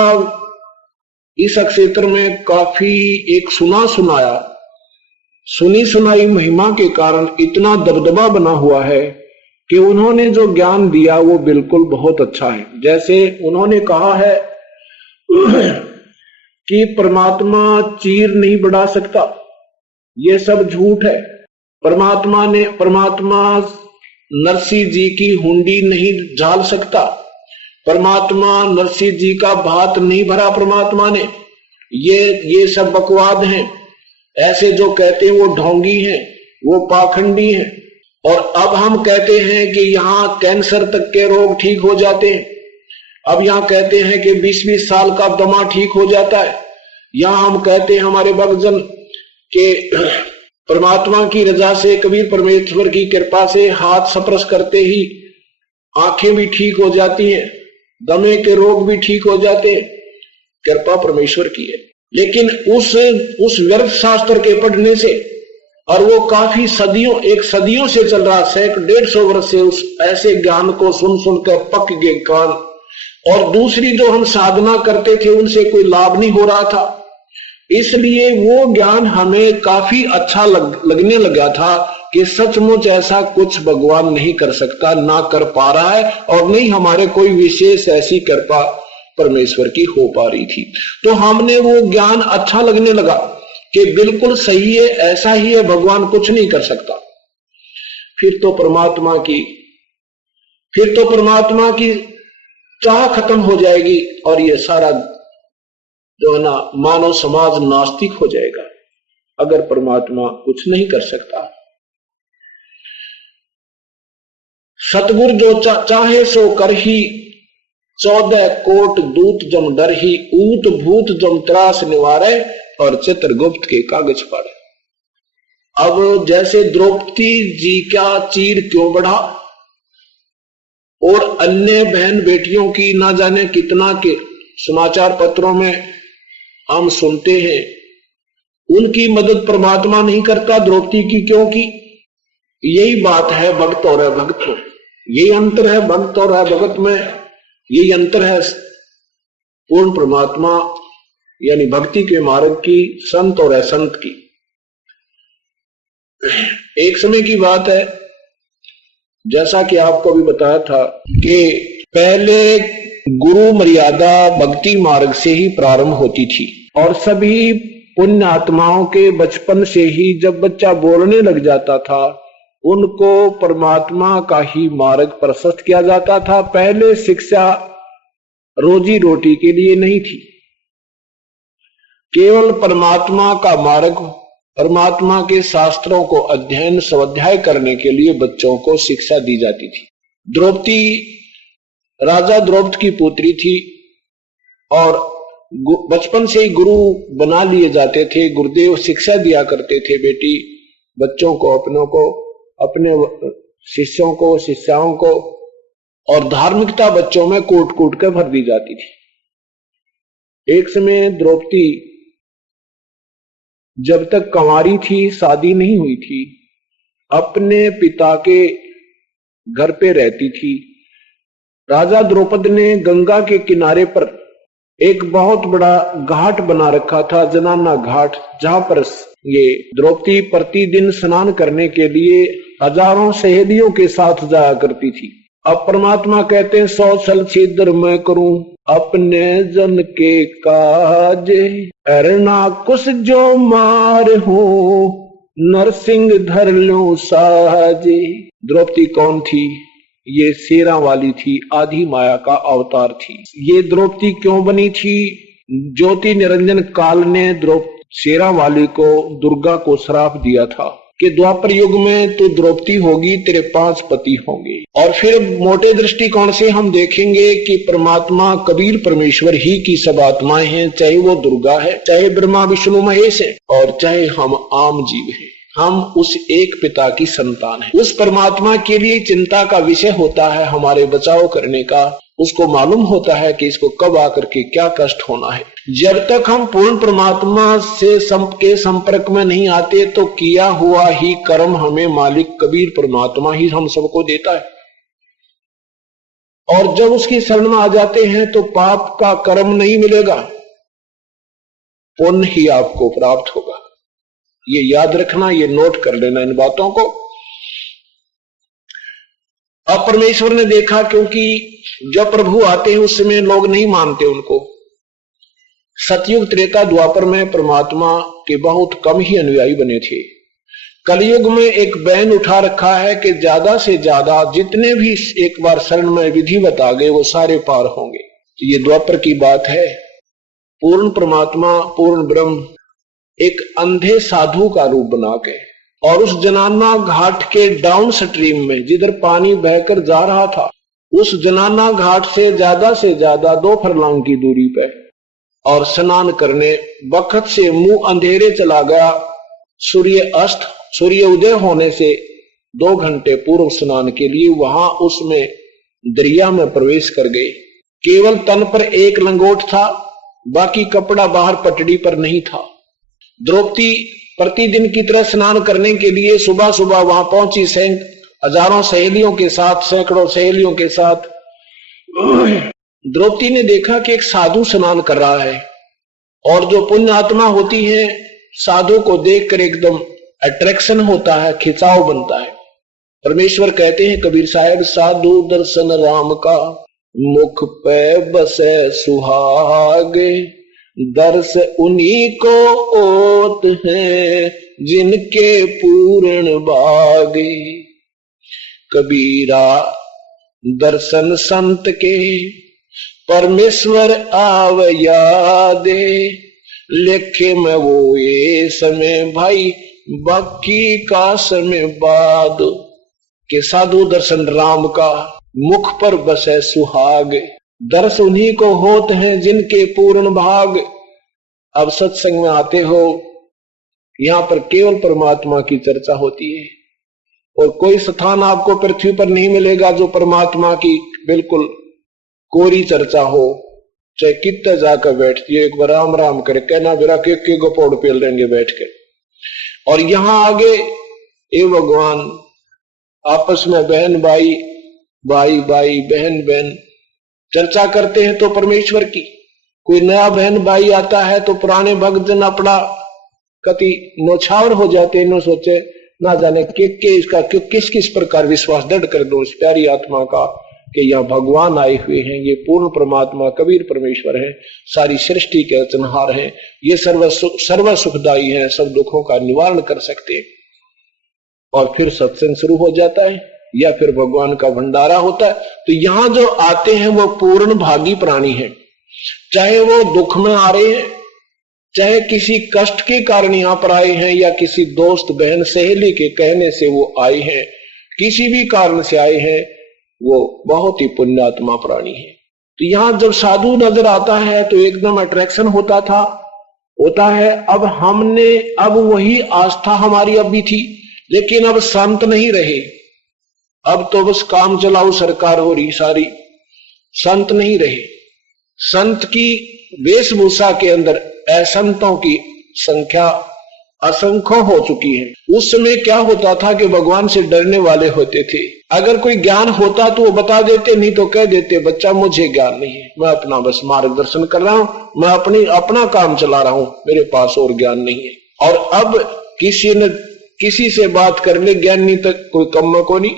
इस क्षेत्र में काफी एक सुनी सुनाई महिमा के कारण इतना दबदबा बना हुआ है कि उन्होंने जो ज्ञान दिया वो बिल्कुल बहुत अच्छा है। जैसे उन्होंने कहा है कि परमात्मा चीर नहीं बढ़ा सकता, ये सब झूठ है। परमात्मा नरसिंह जी की हुंडी नहीं झाल सकता, परमात्मा नरसिंह जी का भात नहीं भरा परमात्मा ने, ये सब बकवाद हैं। ऐसे जो कहते हैं वो ढोंगी हैं, वो पाखंडी हैं। और अब हम कहते हैं कि यहाँ कैंसर तक के रोग ठीक हो जाते हैं, अब यहाँ कहते हैं कि 20-20 साल का दमा ठीक हो जाता है। यहाँ हम कहते हैं हमारे भक्तजन के परमात्मा की रजा से, कबीर परमेश्वर की कृपा से हाथ स्पर्श करते ही आंखें भी ठीक हो जाती हैं, दमे के रोग भी ठीक हो जाते हैं, कृपा परमेश्वर की है। लेकिन उस व्यर्थ शास्त्र के पढ़ने से, और वो काफी सदियों से चल रहा, 100-150 वर्ष से उस ऐसे ज्ञान को सुन कर पक गए कान, और दूसरी जो हम साधना करते थे उनसे कोई लाभ नहीं हो रहा था, इसलिए वो ज्ञान हमें काफी अच्छा लगने लगा था कि सचमुच ऐसा कुछ भगवान नहीं कर सकता, ना कर पा रहा है, और नहीं हमारे कोई विशेष ऐसी कृपा परमेश्वर की हो पा रही थी। तो हमने वो ज्ञान अच्छा लगने लगा कि बिल्कुल सही है, ऐसा ही है, भगवान कुछ नहीं कर सकता। फिर तो परमात्मा की चाह खत्म हो जाएगी और ये सारा जो है ना मानव समाज नास्तिक हो जाएगा अगर परमात्मा कुछ नहीं कर सकता। सतगुरु जो चाहे सो कर ही, 14 कोट दूत जम डर ही, ऊत भूत जम त्रास निवारे, और चित्रगुप्त के कागज पढ़े। अब जैसे द्रौपदी जी का चीर क्यों बढ़ा और अन्य बहन बेटियों की ना जाने कितना के समाचार पत्रों में हम सुनते हैं, उनकी मदद परमात्मा नहीं करता, द्रौपदी की क्यों की? यही बात है भक्त और अभक्त में, यही अंतर है भक्त और अभक्त में, यही अंतर है पूर्ण परमात्मा यानी भक्ति के मार्ग की, संत और असंत की। एक समय की बात है, जैसा कि आपको भी बताया था कि पहले गुरु मर्यादा भक्ति मार्ग से ही प्रारंभ होती थी और सभी पुण्य आत्माओं के बचपन से ही जब बच्चा बोलने लग जाता था उनको परमात्मा का ही मार्ग प्रशस्त किया जाता था। पहले शिक्षा रोजी रोटी के लिए नहीं थी, केवल परमात्मा का मार्ग, परमात्मा के शास्त्रों को अध्ययन स्वाध्याय करने के लिए बच्चों को शिक्षा दी जाती थी। द्रौपदी राजा द्रौपद की पुत्री थी और बचपन से ही गुरु बना लिए जाते थे। गुरुदेव शिक्षा दिया करते थे बेटी बच्चों को, अपनों को, अपने शिष्यों को, शिष्याओं को, और धार्मिकता बच्चों में कूट कूट कर भर दी जाती थी। एक समय द्रौपदी जब तक कंवारी थी, शादी नहीं हुई थी, अपने पिता के घर पे रहती थी। राजा द्रौपद ने गंगा के किनारे पर एक बहुत बड़ा घाट बना रखा था, जनाना घाट, जहां पर ये द्रौपदी प्रतिदिन स्नान करने के लिए हजारों सहेलियों के साथ जाया करती थी। अब परमात्मा कहते हैं 100 छल छिद्र मैं करूं अपने जन के काज, अरना कुश जो मार हो नरसिंह धर लो साजे। द्रौपदी कौन थी? ये शेरा वाली थी, आधी माया का अवतार थी। ये द्रौपदी क्यों बनी थी? ज्योति निरंजन काल ने शेरा वाली को, दुर्गा को श्राप दिया था कि द्वापर युग में तू द्रौपदी होगी, तेरे 5 पति होंगे। और फिर मोटे दृष्टिकोण से हम देखेंगे कि परमात्मा कबीर परमेश्वर ही की सब आत्माएं हैं, चाहे वो दुर्गा है, चाहे ब्रह्मा विष्णु महेश है, और चाहे हम आम जीव हैं। हम उस एक पिता की संतान हैं। उस परमात्मा के लिए चिंता का विषय होता है हमारे बचाव करने का। उसको मालूम होता है कि इसको कब आकर के क्या कष्ट होना है। जब तक हम पूर्ण परमात्मा से के संपर्क में नहीं आते तो किया हुआ ही कर्म हमें मालिक कबीर परमात्मा ही हम सबको देता है, और जब उसकी शरण में आ जाते हैं तो पाप का कर्म नहीं मिलेगा, पुण्य ही आपको प्राप्त होगा। ये याद रखना, ये नोट कर लेना इन बातों को। अब परमेश्वर ने देखा, क्योंकि जब प्रभु आते हैं उस समय लोग नहीं मानते उनको। सतयुग त्रेता द्वापर में परमात्मा के बहुत कम ही अनुयायी बने थे। कलयुग में एक बैन उठा रखा है कि ज्यादा से ज्यादा जितने भी एक बार शरण में विधिवत आ गए वो सारे पार होंगे। तो ये द्वापर की बात है। पूर्ण परमात्मा, पूर्ण ब्रह्म एक अंधे साधु का रूप बना के, और उस जनाना घाट के डाउन स्ट्रीम में जिधर पानी बहकर जा रहा था, उस जनाना घाट से ज्यादा 2 फरलांग की दूरी पे, और स्नान करने वक्त से मुंह अंधेरे चला गया। सूर्य उदय होने से 2 घंटे पूर्व स्नान के लिए वहां उसमें दरिया में प्रवेश कर गए। केवल तन पर एक लंगोट था, बाकी कपड़ा बाहर पटड़ी पर नहीं था। द्रौपदी प्रतिदिन की तरह स्नान करने के लिए सुबह सुबह वहां पहुंची, हजारों सहेलियों के साथ, सैकड़ों सहेलियों के साथ। द्रौपदी ने देखा कि एक साधु स्नान कर रहा है, और जो पुण्य आत्मा होती है, साधु को देखकर एकदम अट्रैक्शन होता है, खिंचाव बनता है। परमेश्वर कहते हैं कबीर साहब, साधु दर्शन राम का मुख पे बसे सुहागे, दर्श उन्हीं को ओत है जिनके पूर्ण भागे। कबीरा दर्शन संत के परमेश्वर आव यादे, लेखे में वो ये समय भाई बाकी का समय बाद। के साधु दर्शन राम का मुख पर बसे सुहाग, दर्श उन्हीं को होत हैं जिनके पूर्ण भाग। अब सत्संग में आते हो, यहां पर केवल परमात्मा की चर्चा होती है और कोई स्थान आपको पृथ्वी पर नहीं मिलेगा जो परमात्मा की बिल्कुल कोरी चर्चा हो। चाहे कितना जाकर बैठती है, एक बार राम राम करे कहना बिरा के गोपोड़ पेल लेंगे बैठ के। और यहां आगे ये भगवान आपस में बहन भाई, भाई भाई, बहन बहन चर्चा करते हैं तो परमेश्वर की। कोई नया बहन भाई आता है तो पुराने भक्तजन अपना कति नौछावर हो जाते हैं, नो सोचे ना जाने के इसका किस किस प्रकार विश्वास दृढ़ कर दो उस प्यारी आत्मा का कि यहाँ भगवान आए हुए हैं, ये पूर्ण परमात्मा कबीर परमेश्वर है, सारी सृष्टि के रचनहार हैं, ये सर्व सुखदायी है, सब दुखों का निवारण कर सकते हैं। और फिर सत्संग शुरू हो जाता है या फिर भगवान का भंडारा होता है। तो यहां जो आते हैं वो पूर्ण भागी प्राणी हैं, चाहे वो दुख में आ रहे हैं, चाहे किसी कष्ट के कारण यहां पर आए हैं, या किसी दोस्त बहन सहेली के कहने से वो आए हैं, किसी भी कारण से आए हैं, वो बहुत ही पुण्यात्मा प्राणी है। तो यहां जब साधु नजर आता है तो एकदम अट्रैक्शन होता है। अब वही आस्था हमारी अब भी थी, लेकिन अब संत नहीं रहे। अब तो बस काम चलाओ सरकार हो रही सारी, संत नहीं रहे। संत की वेशभूषा के अंदर असंतों की संख्या असंख्य हो चुकी है। उस समय क्या होता था कि भगवान से डरने वाले होते थे। अगर कोई ज्ञान होता तो वो बता देते, नहीं तो कह देते बच्चा मुझे ज्ञान नहीं है, मैं अपना बस मार्गदर्शन कर रहा हूं, मैं अपना काम चला रहा हूं, मेरे पास और ज्ञान नहीं है। और अब किसी से बात कर ले ज्ञानी तक कोई कम को नहीं,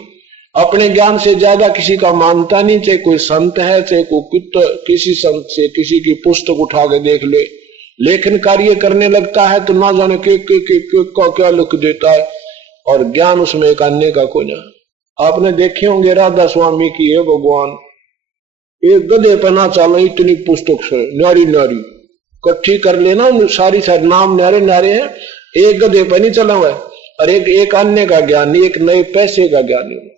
अपने ज्ञान से ज्यादा किसी का मानता नहीं। चाहे कोई संत है, चाहे कोई किसी संत से किसी की पुस्तक उठा के देख ले, लेखन कार्य करने लगता है तो ना जाने के क्या लिख देता है, और ज्ञान उसमें एक अन्य का कोई ना। आपने देखे होंगे राधा स्वामी की है भगवान एक गधे पर ना चलो, इतनी पुस्तक से नारी नारी इकट्ठी कर लेना, सारी नाम न्यारे न्यारे हैं, एक गधे पर नहीं चला हुआ है, और एक अन्य का ज्ञान नहीं, एक नए पैसे का ज्ञान नहीं।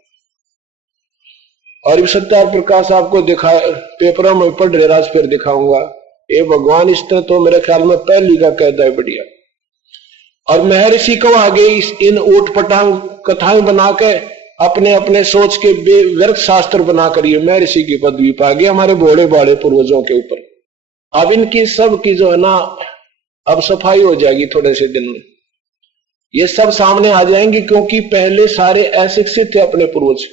और सत्यार प्रकाश आपको दिखाया, पेपरों में पढ़ रहे राज, फिर दिखाऊंगा। ये भगवान इस तरह तो मेरे ख्याल में पहली का कहता है बढ़िया। और महर्षि को आगे इन ऊट पटांग कथाएं बना के अपने अपने सोच के व्यर्थ शास्त्र बनाकर ये महर्षि की पदवी पा गए हमारे भोले भाले पूर्वजों के ऊपर। अब इनकी सब की जो है ना, अब सफाई हो जाएगी थोड़े से दिन में, ये सब सामने आ जाएंगे, क्योंकि पहले सारे अशिक्षित थे अपने पूर्वज,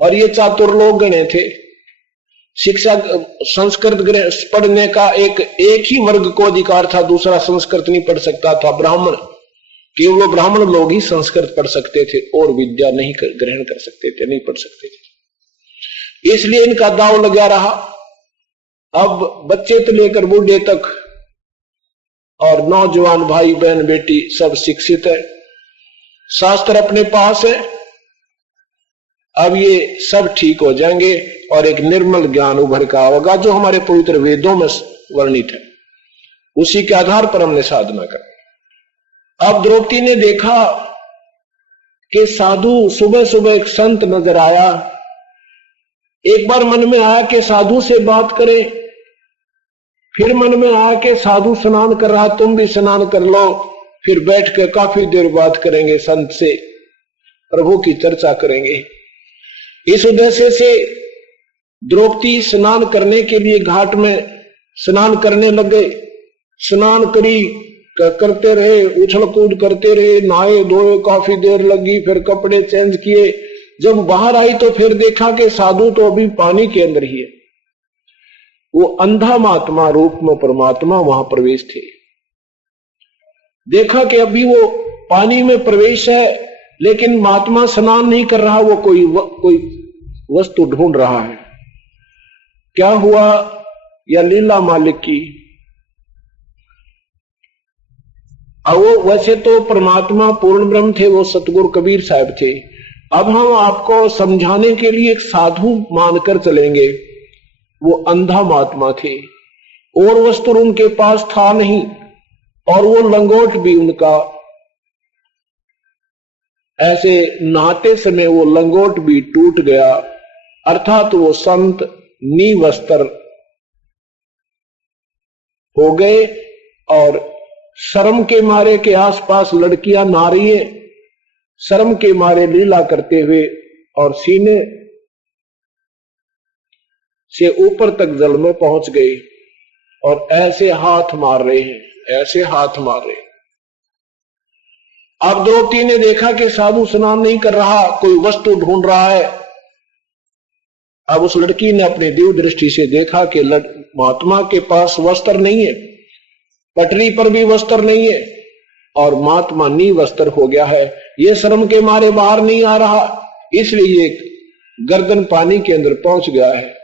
और ये चातुर लोग गणे थे। शिक्षा संस्कृत पढ़ने का एक ही वर्ग को अधिकार था, दूसरा संस्कृत नहीं पढ़ सकता था, ब्राह्मण, केवल ब्राह्मण लोग ही संस्कृत पढ़ सकते थे और विद्या नहीं ग्रहण कर सकते थे, नहीं पढ़ सकते थे। इसलिए इनका दाव लगा रहा। अब बच्चे तो लेकर बूढ़े तक और नौजवान भाई बहन बेटी सब शिक्षित है, शास्त्र अपने पास है। अब ये सब ठीक हो जाएंगे और एक निर्मल ज्ञान उभर का होगा जो हमारे पवित्र वेदों में वर्णित है, उसी के आधार पर हमने साधना कर। अब द्रौपदी ने देखा कि साधु सुबह सुबह एक संत नजर आया। एक बार मन में आया कि साधु से बात करें, फिर मन में आया कि साधु स्नान कर रहा, तुम भी स्नान कर लो, फिर बैठ कर काफी देर बात करेंगे संत से, प्रभु की चर्चा करेंगे। इस उद्देश्य से द्रौपदी स्नान करने के लिए घाट में स्नान करने लगे। स्नान करते रहे, उछल कूद करते रहे, नहाए धोए, काफी देर लगी, फिर कपड़े चेंज किए। जब बाहर आई तो फिर देखा कि साधु तो अभी पानी के अंदर ही है। वो अंधा महात्मा रूप में परमात्मा वहां प्रवेश थे। देखा कि अभी वो पानी में प्रवेश है, लेकिन महात्मा स्नान नहीं कर रहा, वो कोई वस्तु ढूंढ रहा है। क्या हुआ? या लीला मालिक की। वो वैसे तो परमात्मा पूर्ण ब्रह्म थे, वो सतगुरु कबीर साहब थे। अब हम आपको समझाने के लिए एक साधु मानकर चलेंगे। वो अंधा महात्मा थे और वस्त्र उनके पास था नहीं, और वो लंगोट भी उनका, ऐसे नहाते समय वो लंगोट भी टूट गया। अर्थात वो संत निवस्त्र हो गए और शर्म के मारे के आसपास लड़कियां नहा रही हैं, शर्म के मारे लीला करते हुए और सीने से ऊपर तक जल में पहुंच गए और ऐसे हाथ मार रहे हैं, ऐसे हाथ मार रहे। अब द्रौपदी ने देखा कि साधु स्नान नहीं कर रहा, कोई वस्तु ढूंढ रहा है। अब उस लड़की ने अपनी दिव्य दृष्टि से देखा कि महात्मा के पास वस्त्र नहीं है, पटरी पर भी वस्त्र नहीं है, और महात्मा निवस्त्र हो गया है। ये शर्म के मारे बाहर नहीं आ रहा, इसलिए गर्दन पानी के अंदर पहुंच गया है।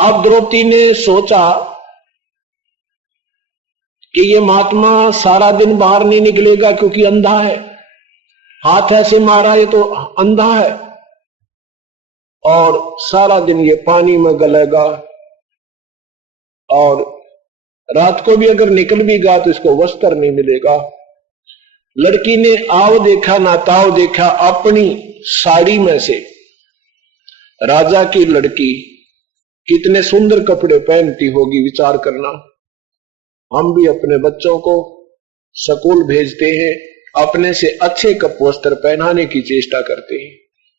अब द्रौपदी ने सोचा कि ये महात्मा सारा दिन बाहर नहीं निकलेगा क्योंकि अंधा है, हाथ ऐसे मारा ये तो अंधा है, और सारा दिन ये पानी में गलेगा, और रात को भी अगर निकल भी गया तो इसको वस्त्र नहीं मिलेगा। लड़की ने आव देखा ना ताव देखा, अपनी साड़ी में से राजा की लड़की कितने सुंदर कपड़े पहनती होगी, विचार करना। हम भी अपने बच्चों को स्कूल भेजते हैं, अपने से अच्छे कप वस्त्र पहनाने की चेष्टा करते हैं।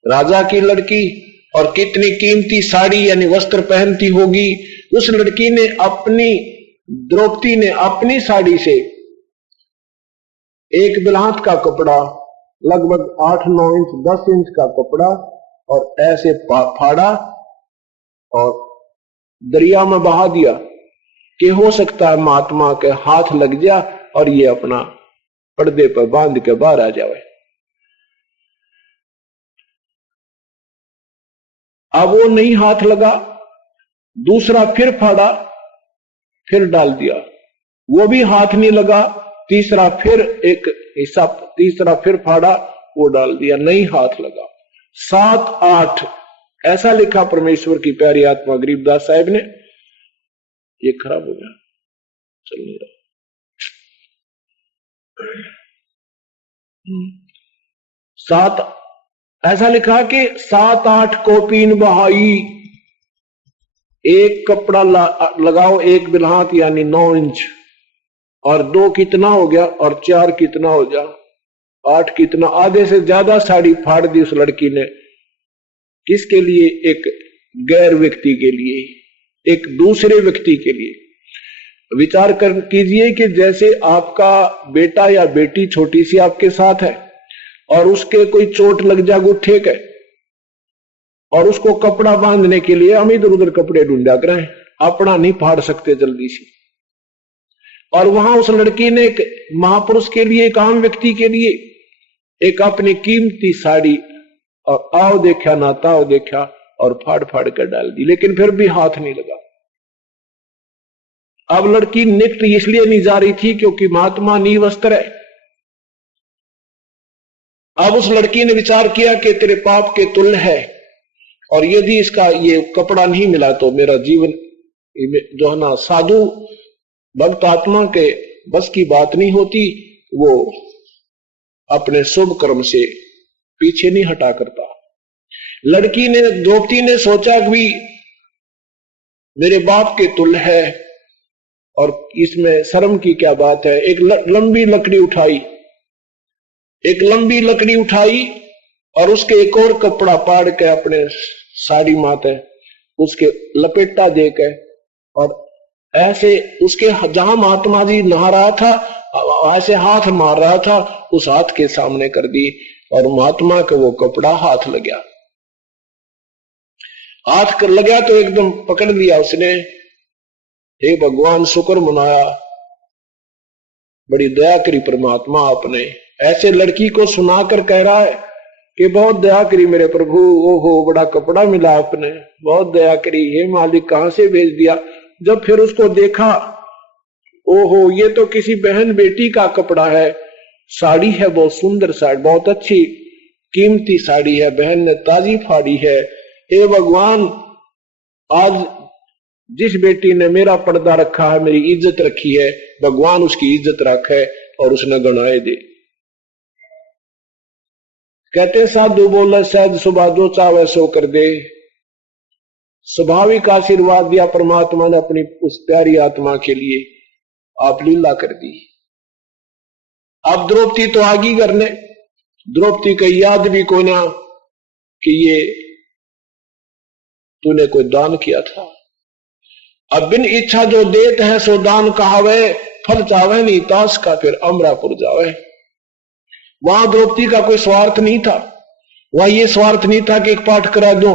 राजा की लड़की और कितनी कीमती साड़ी यानी वस्त्र पहनती होगी। उस लड़की ने द्रौपदी ने अपनी साड़ी से एक बिलात का कपड़ा, लगभग 8-9 इंच 10 इंच का कपड़ा, और ऐसे फाड़ा और दरिया में बहा दिया कि हो सकता है महात्मा के हाथ लग जा और ये अपना पर्दे पर बांध के बाहर आ जाए। अब वो नहीं हाथ लगा, दूसरा फिर फाड़ा, फिर डाल दिया, वो भी हाथ नहीं लगा, तीसरा फिर एक हिस्सा, तीसरा फिर फाड़ा, वो डाल दिया, नहीं हाथ लगा। 7-8 ऐसा लिखा परमेश्वर की प्यारी आत्मा गरीबदास साहब ने। ये खराब हो गया, चल नहीं रहा। 7 ऐसा लिखा कि 7-8 कोपीन बहाई, एक कपड़ा लगाओ, एक बिल्हात यानी 9 इंच, और 2 कितना हो गया, और 4 कितना हो जा, 8 कितना, आधे से ज्यादा साड़ी फाड़ दी उस लड़की ने। किसके लिए? एक गैर व्यक्ति के लिए, एक दूसरे व्यक्ति के लिए। विचार कीजिए कि जैसे आपका बेटा या बेटी छोटी सी आपके साथ है और उसके कोई चोट लग जा गुट्ठे के, और उसको कपड़ा बांधने के लिए हम इधर उधर कपड़े ढूंढा करें, अपना नहीं फाड़ सकते जल्दी से। और वहां उस लड़की ने एक महापुरुष के लिए, एक आम व्यक्ति के लिए, एक अपनी कीमती साड़ी और आओ देखा ना ताओ देखा और फाड़ फाड़ कर डाल दी, लेकिन फिर भी हाथ नहीं लगा। अब लड़की निकट इसलिए नहीं जा रही थी क्योंकि महात्मा निवस्त्र है। अब उस लड़की ने विचार किया कि तेरे पाप के तुल्य है, और यदि इसका ये कपड़ा नहीं मिला तो मेरा जीवन जो है ना, साधु भक्त आत्मा के बस की बात नहीं होती, वो अपने शुभ कर्म से पीछे नहीं हटा करता। द्रौपदी ने सोचा कि मेरे बाप के तुल्य है और इसमें शर्म की क्या बात है। एक लंबी लकड़ी उठाई और उसके एक और कपड़ा पाड़ के अपने साड़ी माथे उसके लपेटा दे के, और ऐसे उसके जहां महात्मा जी नहा रहा था ऐसे हाथ मार रहा था, उस हाथ के सामने कर दी और महात्मा का वो कपड़ा हाथ लग गया। हाथ कर लगा तो एकदम पकड़ लिया उसने। हे भगवान, शुक्र मनाया, बड़ी दया करी परमात्मा आपने। ऐसे लड़की को सुनाकर कह रहा है कि बहुत दया करी मेरे प्रभु, ओहो बड़ा कपड़ा मिला आपने, बहुत दया करी, हे मालिक कहां से भेज दिया। जब फिर उसको देखा, ओहो ये तो किसी बहन बेटी का कपड़ा है, साड़ी है बहुत सुंदर साड़ी, बहुत अच्छी कीमती साड़ी है, बहन ने ताजी फाड़ी है। हे भगवान, आज जिस बेटी ने मेरा पर्दा रखा है, मेरी इज्जत रखी है, भगवान उसकी इज्जत रखे और उसने गणाए दे। कहते साधु बोले सहज सुबह जो चाहे सो कर दे। स्वाभाविक आशीर्वाद दिया परमात्मा ने अपनी उस प्यारी आत्मा के लिए, आप लीला कर दी। अब द्रौपदी तो आगी करने, द्रौपदी को याद भी को ना कि ये तूने कोई दान किया था। अब बिन इच्छा जो देत है सो दान कहावे, फल चावे नहीं ताश का फिर अमरापुर जावे। वहां द्रौपदी का कोई स्वार्थ नहीं था, वहां ये स्वार्थ नहीं था कि एक पाठ करा दो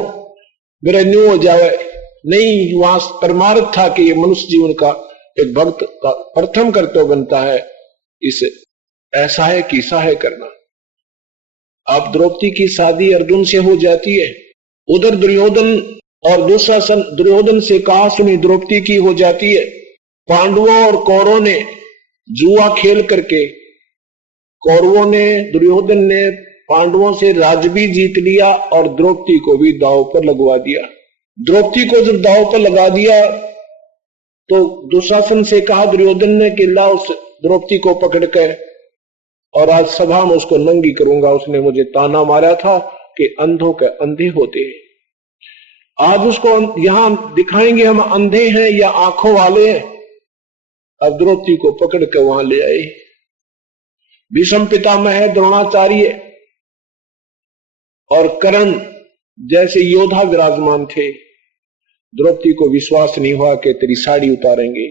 मेरा न्यू हो जावे, नहीं, वहां परमार्थ था कि ये मनुष्य जीवन का एक भक्त का प्रथम कर्तव्य बनता है इस ऐसा है कि सहाय करना। अब द्रौपदी की शादी अर्जुन से हो जाती है, उधर दुर्योधन और दुशासन, दुर्योधन से कहा सुनी द्रौपदी की हो जाती है। पांडवों और कौरवों ने जुआ खेल करके, कौरवों ने, दुर्योधन ने पांडवों से राज भी जीत लिया और द्रौपदी को भी दांव पर लगवा दिया। द्रौपदी को जब दांव पर लगा दिया तो दुशासन से कहा दुर्योधन ने कि लाओ उस द्रौपदी को पकड़ कर और आज सभा में उसको नंगी करूंगा, उसने मुझे ताना मारा था कि अंधों के अंधे होते हैं, आज उसको यहां दिखाएंगे हम अंधे हैं या आंखों वाले हैं। अब द्रौपदी को पकड़ के वहां ले आए। भीष्म पितामह है, द्रोणाचार्य और कर्ण जैसे योद्धा विराजमान थे। द्रौपदी को विश्वास नहीं हुआ कि तेरी साड़ी उतारेंगे,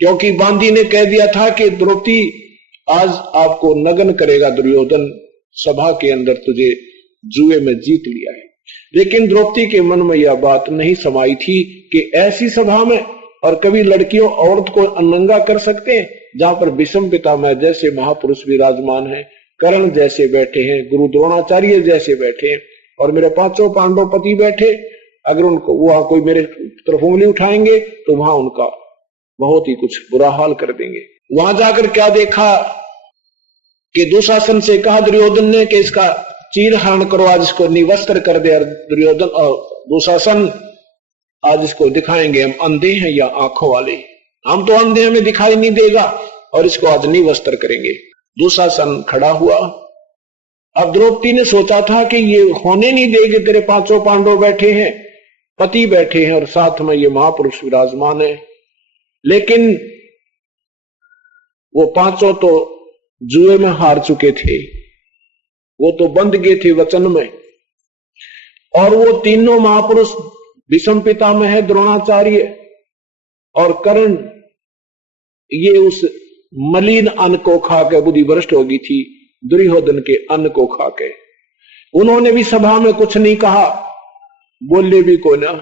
क्योंकि बांदी ने कह दिया था कि द्रौपदी आज आपको नग्न करेगा दुर्योधन, सभा के अंदर तुझे जुए में जीत लिया है। लेकिन द्रौपदी के मन में यह बात नहीं समाई थी कि ऐसी सभा में और कभी लड़कियों औरत को नंगा कर सकते हैं, जहां पर भीष्म पितामह जैसे महापुरुष विराजमान हैं, कर्ण जैसे बैठे हैं, गुरु द्रोणाचार्य जैसे बैठे हैं और मेरे पांचों पांडव पति बैठे। अगर उनको वहां कोई मेरे तरफ उंगली उठाएंगे तो वहां उनका बहुत ही कुछ बुरा हाल कर देंगे। वहां जाकर क्या देखा कि दुशासन से कहा दुर्योधन ने कि इसका चीर हरण करो, आज इसको निवस्त्र कर दे। दुर्योधन और दुशासन, आज इसको दिखाएंगे हम अंधे हैं या आंखों वाले, हम तो अंधे, हमें दिखाई नहीं देगा और इसको आज निवस्त्र करेंगे। दुशासन खड़ा हुआ। अब द्रौपदी ने सोचा था कि ये होने नहीं देंगे, तेरे पांचों पांडव बैठे हैं, पति बैठे हैं और साथ में ये महापुरुष विराजमान है। लेकिन वो पांचों तो जुए में हार चुके थे, वो तो बंध गए थे वचन में, और वो तीनों महापुरुष भीष्म पितामह, द्रोणाचार्य और कर्ण, ये उस मलिन अन्न को खा के बुद्धि भ्रष्ट हो गई थी, दुर्योधन के अन्न को खा के। उन्होंने भी सभा में कुछ नहीं कहा, बोले भी को ना।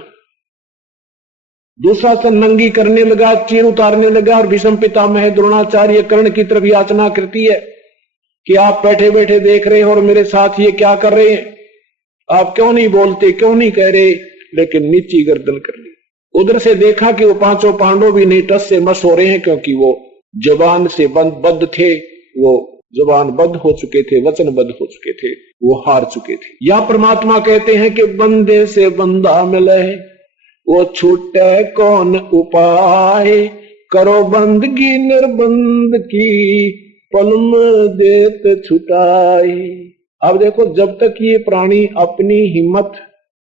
दूसरा सन नंगी करने लगा, चीर उतारने लगा और भीष्म पितामह, द्रोणाचार्य, कर्ण की तरफ याचना करती है कि आप बैठे बैठे देख रहे हो और मेरे साथ ये क्या कर रहे हैं, आप क्यों नहीं बोलते, क्यों नहीं कह रहे। लेकिन नीची गर्दन कर ली। उधर से देखा कि वो पांचों पांडव भी नहीं टस से मस हो रहे हैं, क्योंकि वो जबान से बद्ध थे, वो जबान बद्ध हो चुके थे, वचन बद्ध हो चुके थे, वो हार चुके थे। या परमात्मा कहते हैं कि बंदे से बंदा मिले वो छूटे कौन उपाय, करो बंदगी निर्बंध की पलम देत छुटाए। अब देखो, जब तक ये प्राणी अपनी हिम्मत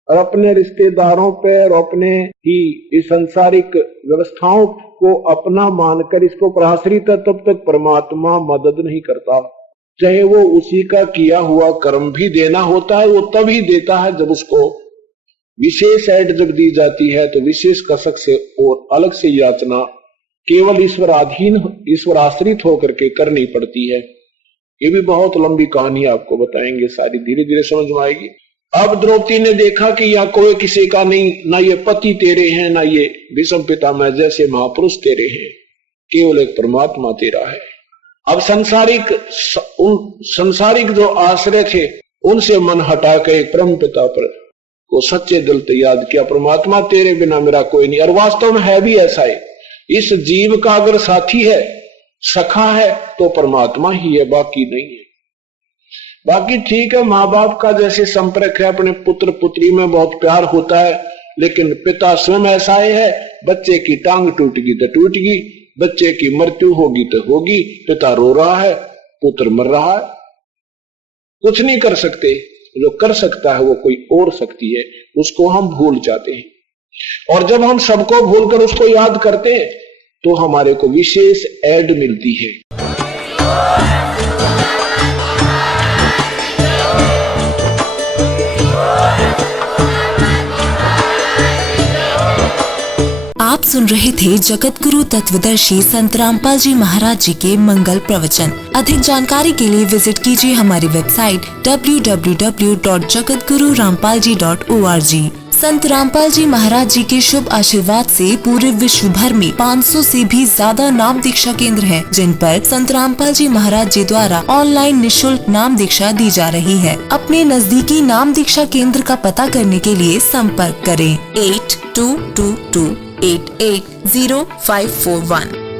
और अपने रिश्तेदारों पे और अपने ही इस सांसारिक व्यवस्थाओं को अपना मानकर इसको प्रहासरित है, तब तक परमात्मा मदद नहीं करता। चाहे वो उसी का किया हुआ कर्म भी देना होता है, वो तभी देता है जब उसको विशेष ऐड जब दी जाती है, तो विशेष कसक से और अलग से याचना केवल ईश्वराधीन, ईश्वर आश्रित होकर के करनी पड़ती है। ये भी बहुत लंबी कहानी आपको बताएंगे, सारी धीरे धीरे समझ में आएगी। अब द्रौपदी ने देखा कि यहाँ कोई किसी का नहीं, ना ये पति तेरे हैं, ना ये भीष्म पितामह जैसे महापुरुष तेरे हैं, केवल एक परमात्मा तेरा है। अब संसारिक जो आश्रय थे उनसे मन हटा के एक परम पिता पर को सच्चे दिल से याद किया, परमात्मा तेरे बिना मेरा कोई नहीं। और वास्तव में है भी ऐसा है, इस जीव का अगर साथी है, सखा है, तो परमात्मा ही है, बाकी नहीं है। बाकी ठीक है, माँ बाप का जैसे संपर्क है, अपने पुत्र पुत्री में बहुत प्यार होता है, लेकिन पिता स्वयं ऐसा है, बच्चे की टांग टूट गई तो टूट गई, बच्चे की मृत्यु होगी तो होगी, पिता रो रहा है, पुत्र मर रहा है, कुछ नहीं कर सकते। जो कर सकता है वो कोई और शक्ति है, उसको हम भूल जाते हैं। और जब हम सबको भूलकर उसको याद करते हैं तो हमारे को विशेष ऐड मिलती है। आप सुन रहे थे जगत गुरु तत्वदर्शी संत रामपाल जी महाराज जी के मंगल प्रवचन। अधिक जानकारी के लिए विजिट कीजिए हमारी वेबसाइट www.jagatgururampalji.org। संत रामपाल जी महाराज जी के शुभ आशीर्वाद से पूरे विश्व भर में 500 से भी ज्यादा नाम दीक्षा केंद्र हैं, जिन पर संत रामपाल जी महाराज जी द्वारा ऑनलाइन निशुल्क नाम दीक्षा दी जा रही है। अपने नजदीकी नाम दीक्षा केंद्र का पता करने के लिए संपर्क करें 8222880541।